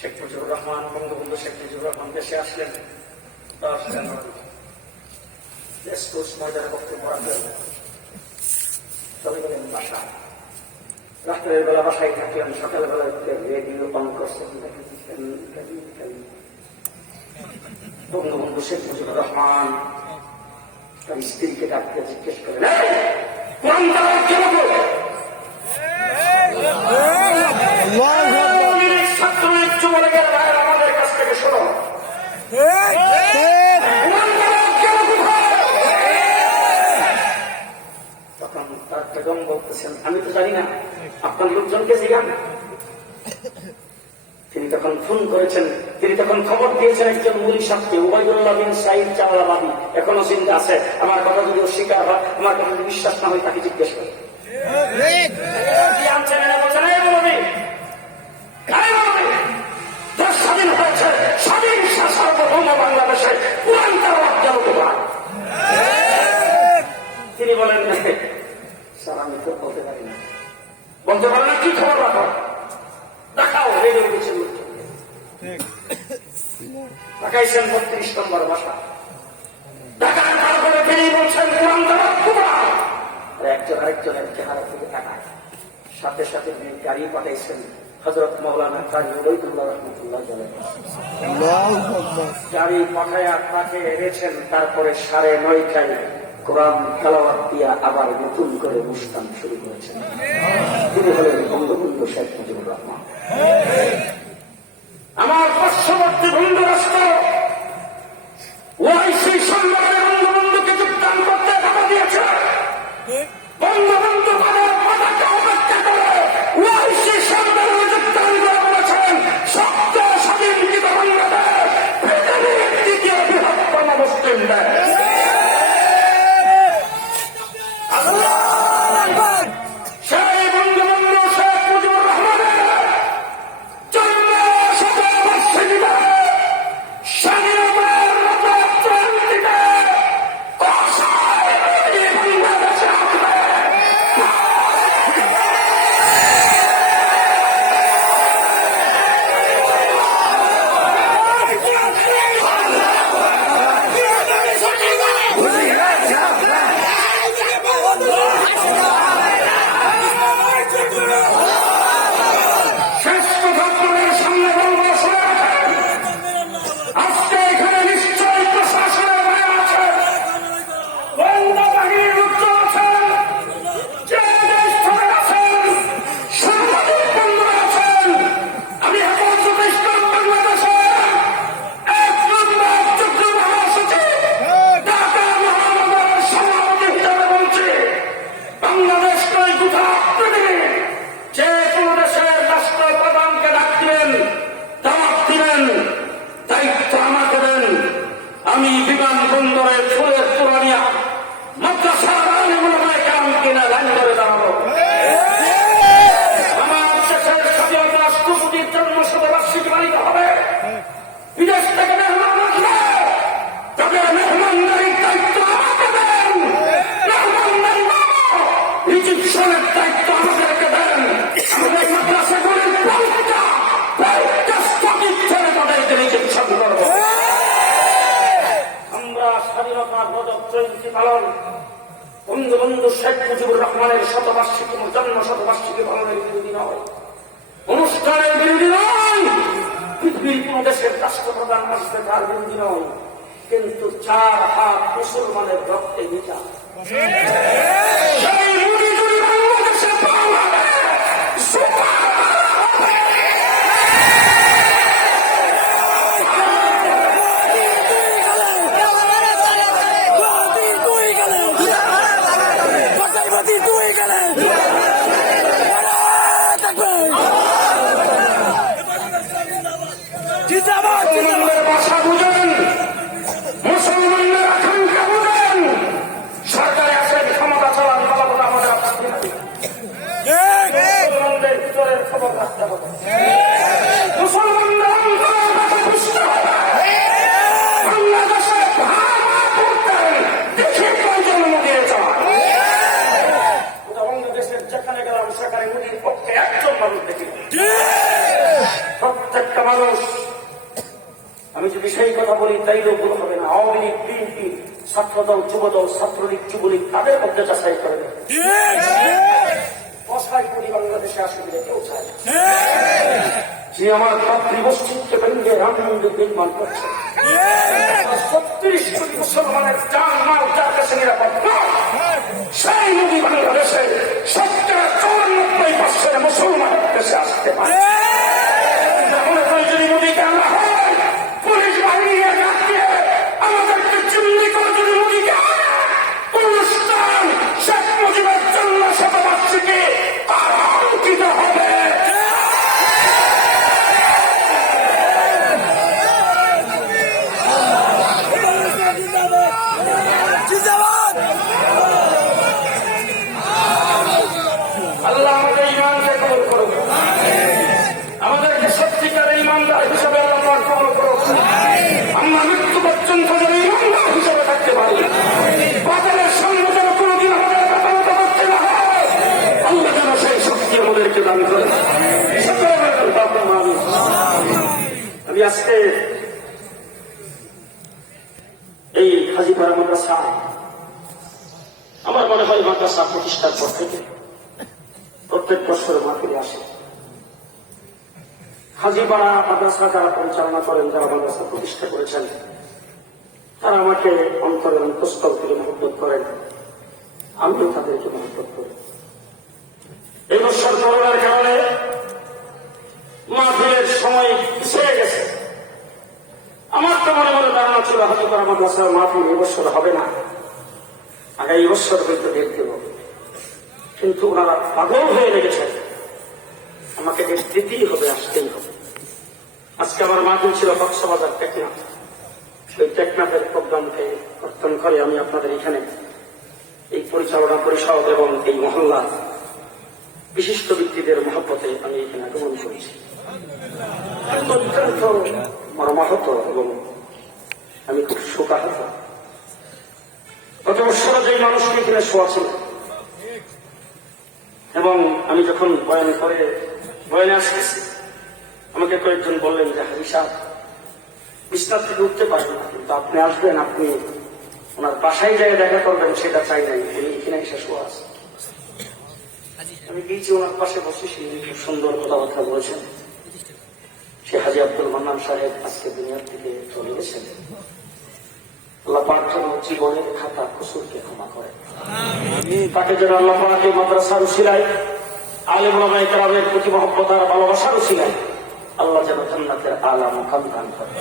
শেখ মুজিবুর রহমান, বঙ্গবন্ধু শেখ মুজিবুর রহমান দেশে আসলেন 10 জানুয়ারি। ময়দানে বক্তব্য রাখলেন, চলে গেলেন বাসা। রাত্রের বেলা বাসায় থাকলেন, সকালবেলা রেডিও অন করছেন। বঙ্গবন্ধু শেখ মুজিবুর রহমান তার স্ত্রীকে ডাকতে জিজ্ঞেস করেন, কোরআন তেলাওয়াত কে করবে? ছাত্রলীগ যুবলীগের ভাইয়েরা আমাদের কাছ থেকে শোনো, তখন তার বেগম বলতেছেন, আমি তো জানি না, আপনার লোকজনকে জিজ্ঞান। তিনি তখন ফোন করেছেন, তিনি তখন খবর দিয়েছেন একজন মুলি সাহেবকে, উবাইদুল্লাহ বিন সাইদ চাওয়ালাবাদী, এখনো জিন্দা আছে। আমার কথা যদি অস্বীকার হয়, আমার কথা যদি বিশ্বাস না হয়, তাকে জিজ্ঞেস করে দেশ স্বাধীন হয়েছে, স্বাধীন সার্বভৌম বাংলাদেশে কোরআন তেলাওয়াত কেন হয়? তিনি বলেন, স্যার আমি তো বলতে পারি না। বলতে পারে না? কি খবর রাখো, দেখাও। রেডিও দিচ্ছেন, দেখাইছেন 32 নম্বর বাসা। দেখান, তারপরে বেরিয়ে বলছেন কোরআন তেলাওয়াত কোরআন। একজন আরেকজনের চেহারা থেকে তাকায়। সাথে সাথে তিনি গাড়ি পাঠাইছেন হযরত মাওলানা কাজী উবাইদুল্লাহ রাহমাতুল্লাহ আলাইহি। গাড়ি পাঠায়া তাকে এনেছেন। তারপরে 9:30টায় কোরআন তেলাওয়াত দিয়া আবার নতুন করে অনুষ্ঠান শুরু করেছেন। তিনি হলেন বঙ্গবন্ধু শেখ মুজিবুর রহমান। আমার পার্শ্ববর্তী বন্ধু রাষ্ট্র ওআইসি সম্মেলনে বঙ্গবন্ধুকে যোগদান করতে বাধা দিয়েছে। বঙ্গবন্ধু তাদের বাধাকে অপেক্ষা করে ওআইসি সম্মেলনে যোগদান করে বলেছেন, শক্ত স্বাধীনকৃত বাংলাদেশ পৃথিবীর দ্বিতীয় বৃহত্তম মুসলিম দেশ। সেই বঙ্গবন্ধু শেখ মুজিবুর রহমানের জন্ম শতবার্ষিকীতে স্বাধীনতার রথযাত্রান্তিতে বাংলাদেশে আসবে। শেষ কথা আপনাদের সামনে বলবো, শুনে রাখেন। আজকে এখানে নিশ্চয়ই প্রশাসনের ভয় আছে, গোয়েন্দা বাহিনীর লোকজন আছেন, যে দেশ থেকে আছেন, সাংবাদিক বন্ধুরা আছেন। আমি হেফাজত ইসলাম বাংলাদেশের 1 নম্বর যুগ্ম মহাসচিব ঢাকা মহানগরের সভাপতি হিসাবে বলছি, বাংলাদেশ নয় গোটা পৃথিবী যে কোনো দেশের রাষ্ট্রপ্রধানকে ডাক দিবেন, দাওয়াত দিবেন, দায়িত্ব আমাকে দেন। আমি বিমানবন্দরে ফুলের তোড়ানিয়া মাদ্রাসার আলিমুলামায়ে কেরামকে না লাইন ধরে দাঁড়াবো। আমার দেশের স্বাধীনতা রাষ্ট্রপতির জন্ম শতবার্ষিকী পালিত হবে। বিদেশ থেকে মেহমান আসবে, তাদের মেহমানদারির দায়িত্ব আমাকে দেন। মেহমানদারি রিসিপশনের দায়িত্ব আমাদেরকে দেন। আমাদের মাদ্রাসাগুলির পরীক্ষা স্থগিত করে তাদেরকে রিসিপশন করবো। আমরা স্বাধীনতার রজত জয়ন্তী পালন, বঙ্গবন্ধু শেখ মুজিবুর রহমানের জন্ম শতবার্ষিকী পালনের বিরোধী নয়, অনুষ্ঠানের বিরোধী নয়, পৃথিবীর কোন দেশের রাষ্ট্রপ্রধান আসবে তার বিরোধী নয়, কিন্তু 4 হাত মুসলমানের রক্তে ভিজা সেই মুড়ি যদি বাংলাদেশে পাওয়া হবে, মুসলমানদের ভাষা বুঝেন, মুসলমানদের আকাঙ্ক্ষা বুঝেন। সরকারে আসেন, ক্ষমতা কথা বলি তাইলেও ভুল হবে না। আওয়ামী লীগ, বিএনপি, ছাত্রদল, যুবদল, ছাত্রলীগ, যুবলীগ তাদের মধ্যে যাচাই করে না। বসাই করি বাংলাদেশে আসলে কেউ চায় না। যে আমার মাতৃগোষ্ঠীকে ভেঙে রাম মন্দির নির্মাণ করছে, 36 কোটি মুসলমানের জান মাল যার কাছে নিরাপদ নয়, সেই নদী বাংলাদেশে 94% মুসলমানের দেশে আসতে পারে। যদি মোদীকে আনা হয়, পুলিশ বাহিনী ডাকিয়ে আমাদেরকে চিহ্নি করে যদি মোদীকে অনুষ্ঠান শেখ মুজিবের জন্য শতবার্ষিকী আলোকিত হবে। আল্লাহ আমাদের ইমানকে কবুল করুন, আমাদেরকে সত্যিকারের ইমানদার হিসাবে আল্লাহ কবুল করুন। আমরা মৃত্যু পর্যন্ত যেন ইমানদার হিসাবে থাকতে পারি, বাজারের সামনে যেন কোনোদিন আমাদের প্রতারিত করতে না হয়, আল্লাহ যেন সেই শক্তি আমাদেরকে দান করে। আমি আজকে এই হাজীপাড়া মাদ্রাসা, আমার মনে হয় মাদ্রাসা প্রতিষ্ঠার পর থেকে প্রত্যেক বছর মাহফিলে আসে। হাজীপাড়া মাদ্রাসা যারা পরিচালনা করেন, যারা মাদ্রাসা প্রতিষ্ঠা করেছেন, তারা আমাকে অন্তরের অন্তঃস্থল থেকে মহব্বত করেন, আমিও তাদেরকে মহব্বত করি। এই বছর করোনার কারণে মাহফিলের সময় পিছিয়ে গেছে। আমার তো মনে মনে ধারণা ছিল হাজীপাড়া মাদ্রাসার মাহফিল এবছর হবে না, আগামী বছর হয়তো ডেট দেব। কিন্তু ওনারা পাগল হয়ে লেগেছেন, আমাকে ডেট দিতেই হবে, আসতেই হবে। আজকে আমার মাহফিল ছিল কক্সবাজার টেকনাফ। ওই টেকনাফের প্রোগ্রামকে কর্তন করে আমি আপনাদের এখানে এই পরিচালনা পরিষদ এবং এই মহল্লা বিশিষ্ট ব্যক্তিদের মহব্বতে আমি এখানে আগমন করেছি। অত্যন্ত মর্মাহত এবং আমি খুব শোকাহত। গত বছর যে মানুষকে এখানে শোয়া ছিল, এবং আমি যখন বয়ানে আসতেছি, আমাকে কয়েকজন বললেন যে হাজী সাহেব বিছানা থেকে উঠতে পারবেন না, কিন্তু আপনি আসবেন, আপনি ওনার বাসায় যায় দেখা করবেন, সেটা চাই নাই, উনি এখানে এসে শোয়া আছে। আমি গিয়েছি, ওনার পাশে বসেছি, খুব সুন্দর কথাবার্তা বলেছেন। সে হাজী আব্দুল মান্নান সাহেব আজকে দুনিয়ার থেকে চলে গেছেন। আল্লাহ পাক যেন জীবনের খাতা কসুরকে ক্ষমা করে, তাকে যেন আল্লাহ পাক এই মাদ্রাসার উসিলায়, আলেম ওলামায়ে কেরামের প্রতি মহব্বত আর ভালোবাসার উসিলায় আল্লাহ যেন জান্নাতের আলা মুকাম দান করে।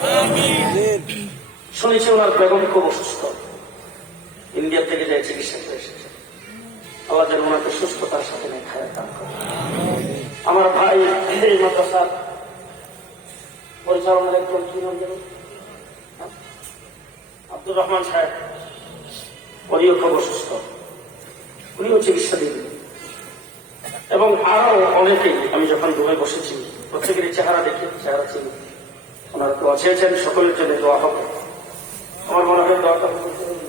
শুনেছি ওনার বেগম খুব অসুস্থ, ইন্ডিয়া থেকে যায় চিকিৎসা করে এসেছে। আল্লাহ যেন ওনাকে সুস্থতার সাথে খায় দান করে। আমার ভাই এই মাদ্রাসার পরিচালনার একজন কি নাম যেন আব্দুর রহমান সাহেব, উনিও খুব অসুস্থ, উনিও চিকিৎসা দিলেন। এবং আরো অনেকেই, আমি যখন দুবাই বসেছি প্রত্যেকেরই চেহারা দেখে চেহারা ছিল, ওনারা দোয়া চেয়েছেন, সকলের জন্য দোয়া হবে। আমার মনে হয় দোয়াটা আলহামদুলিল্লাহ।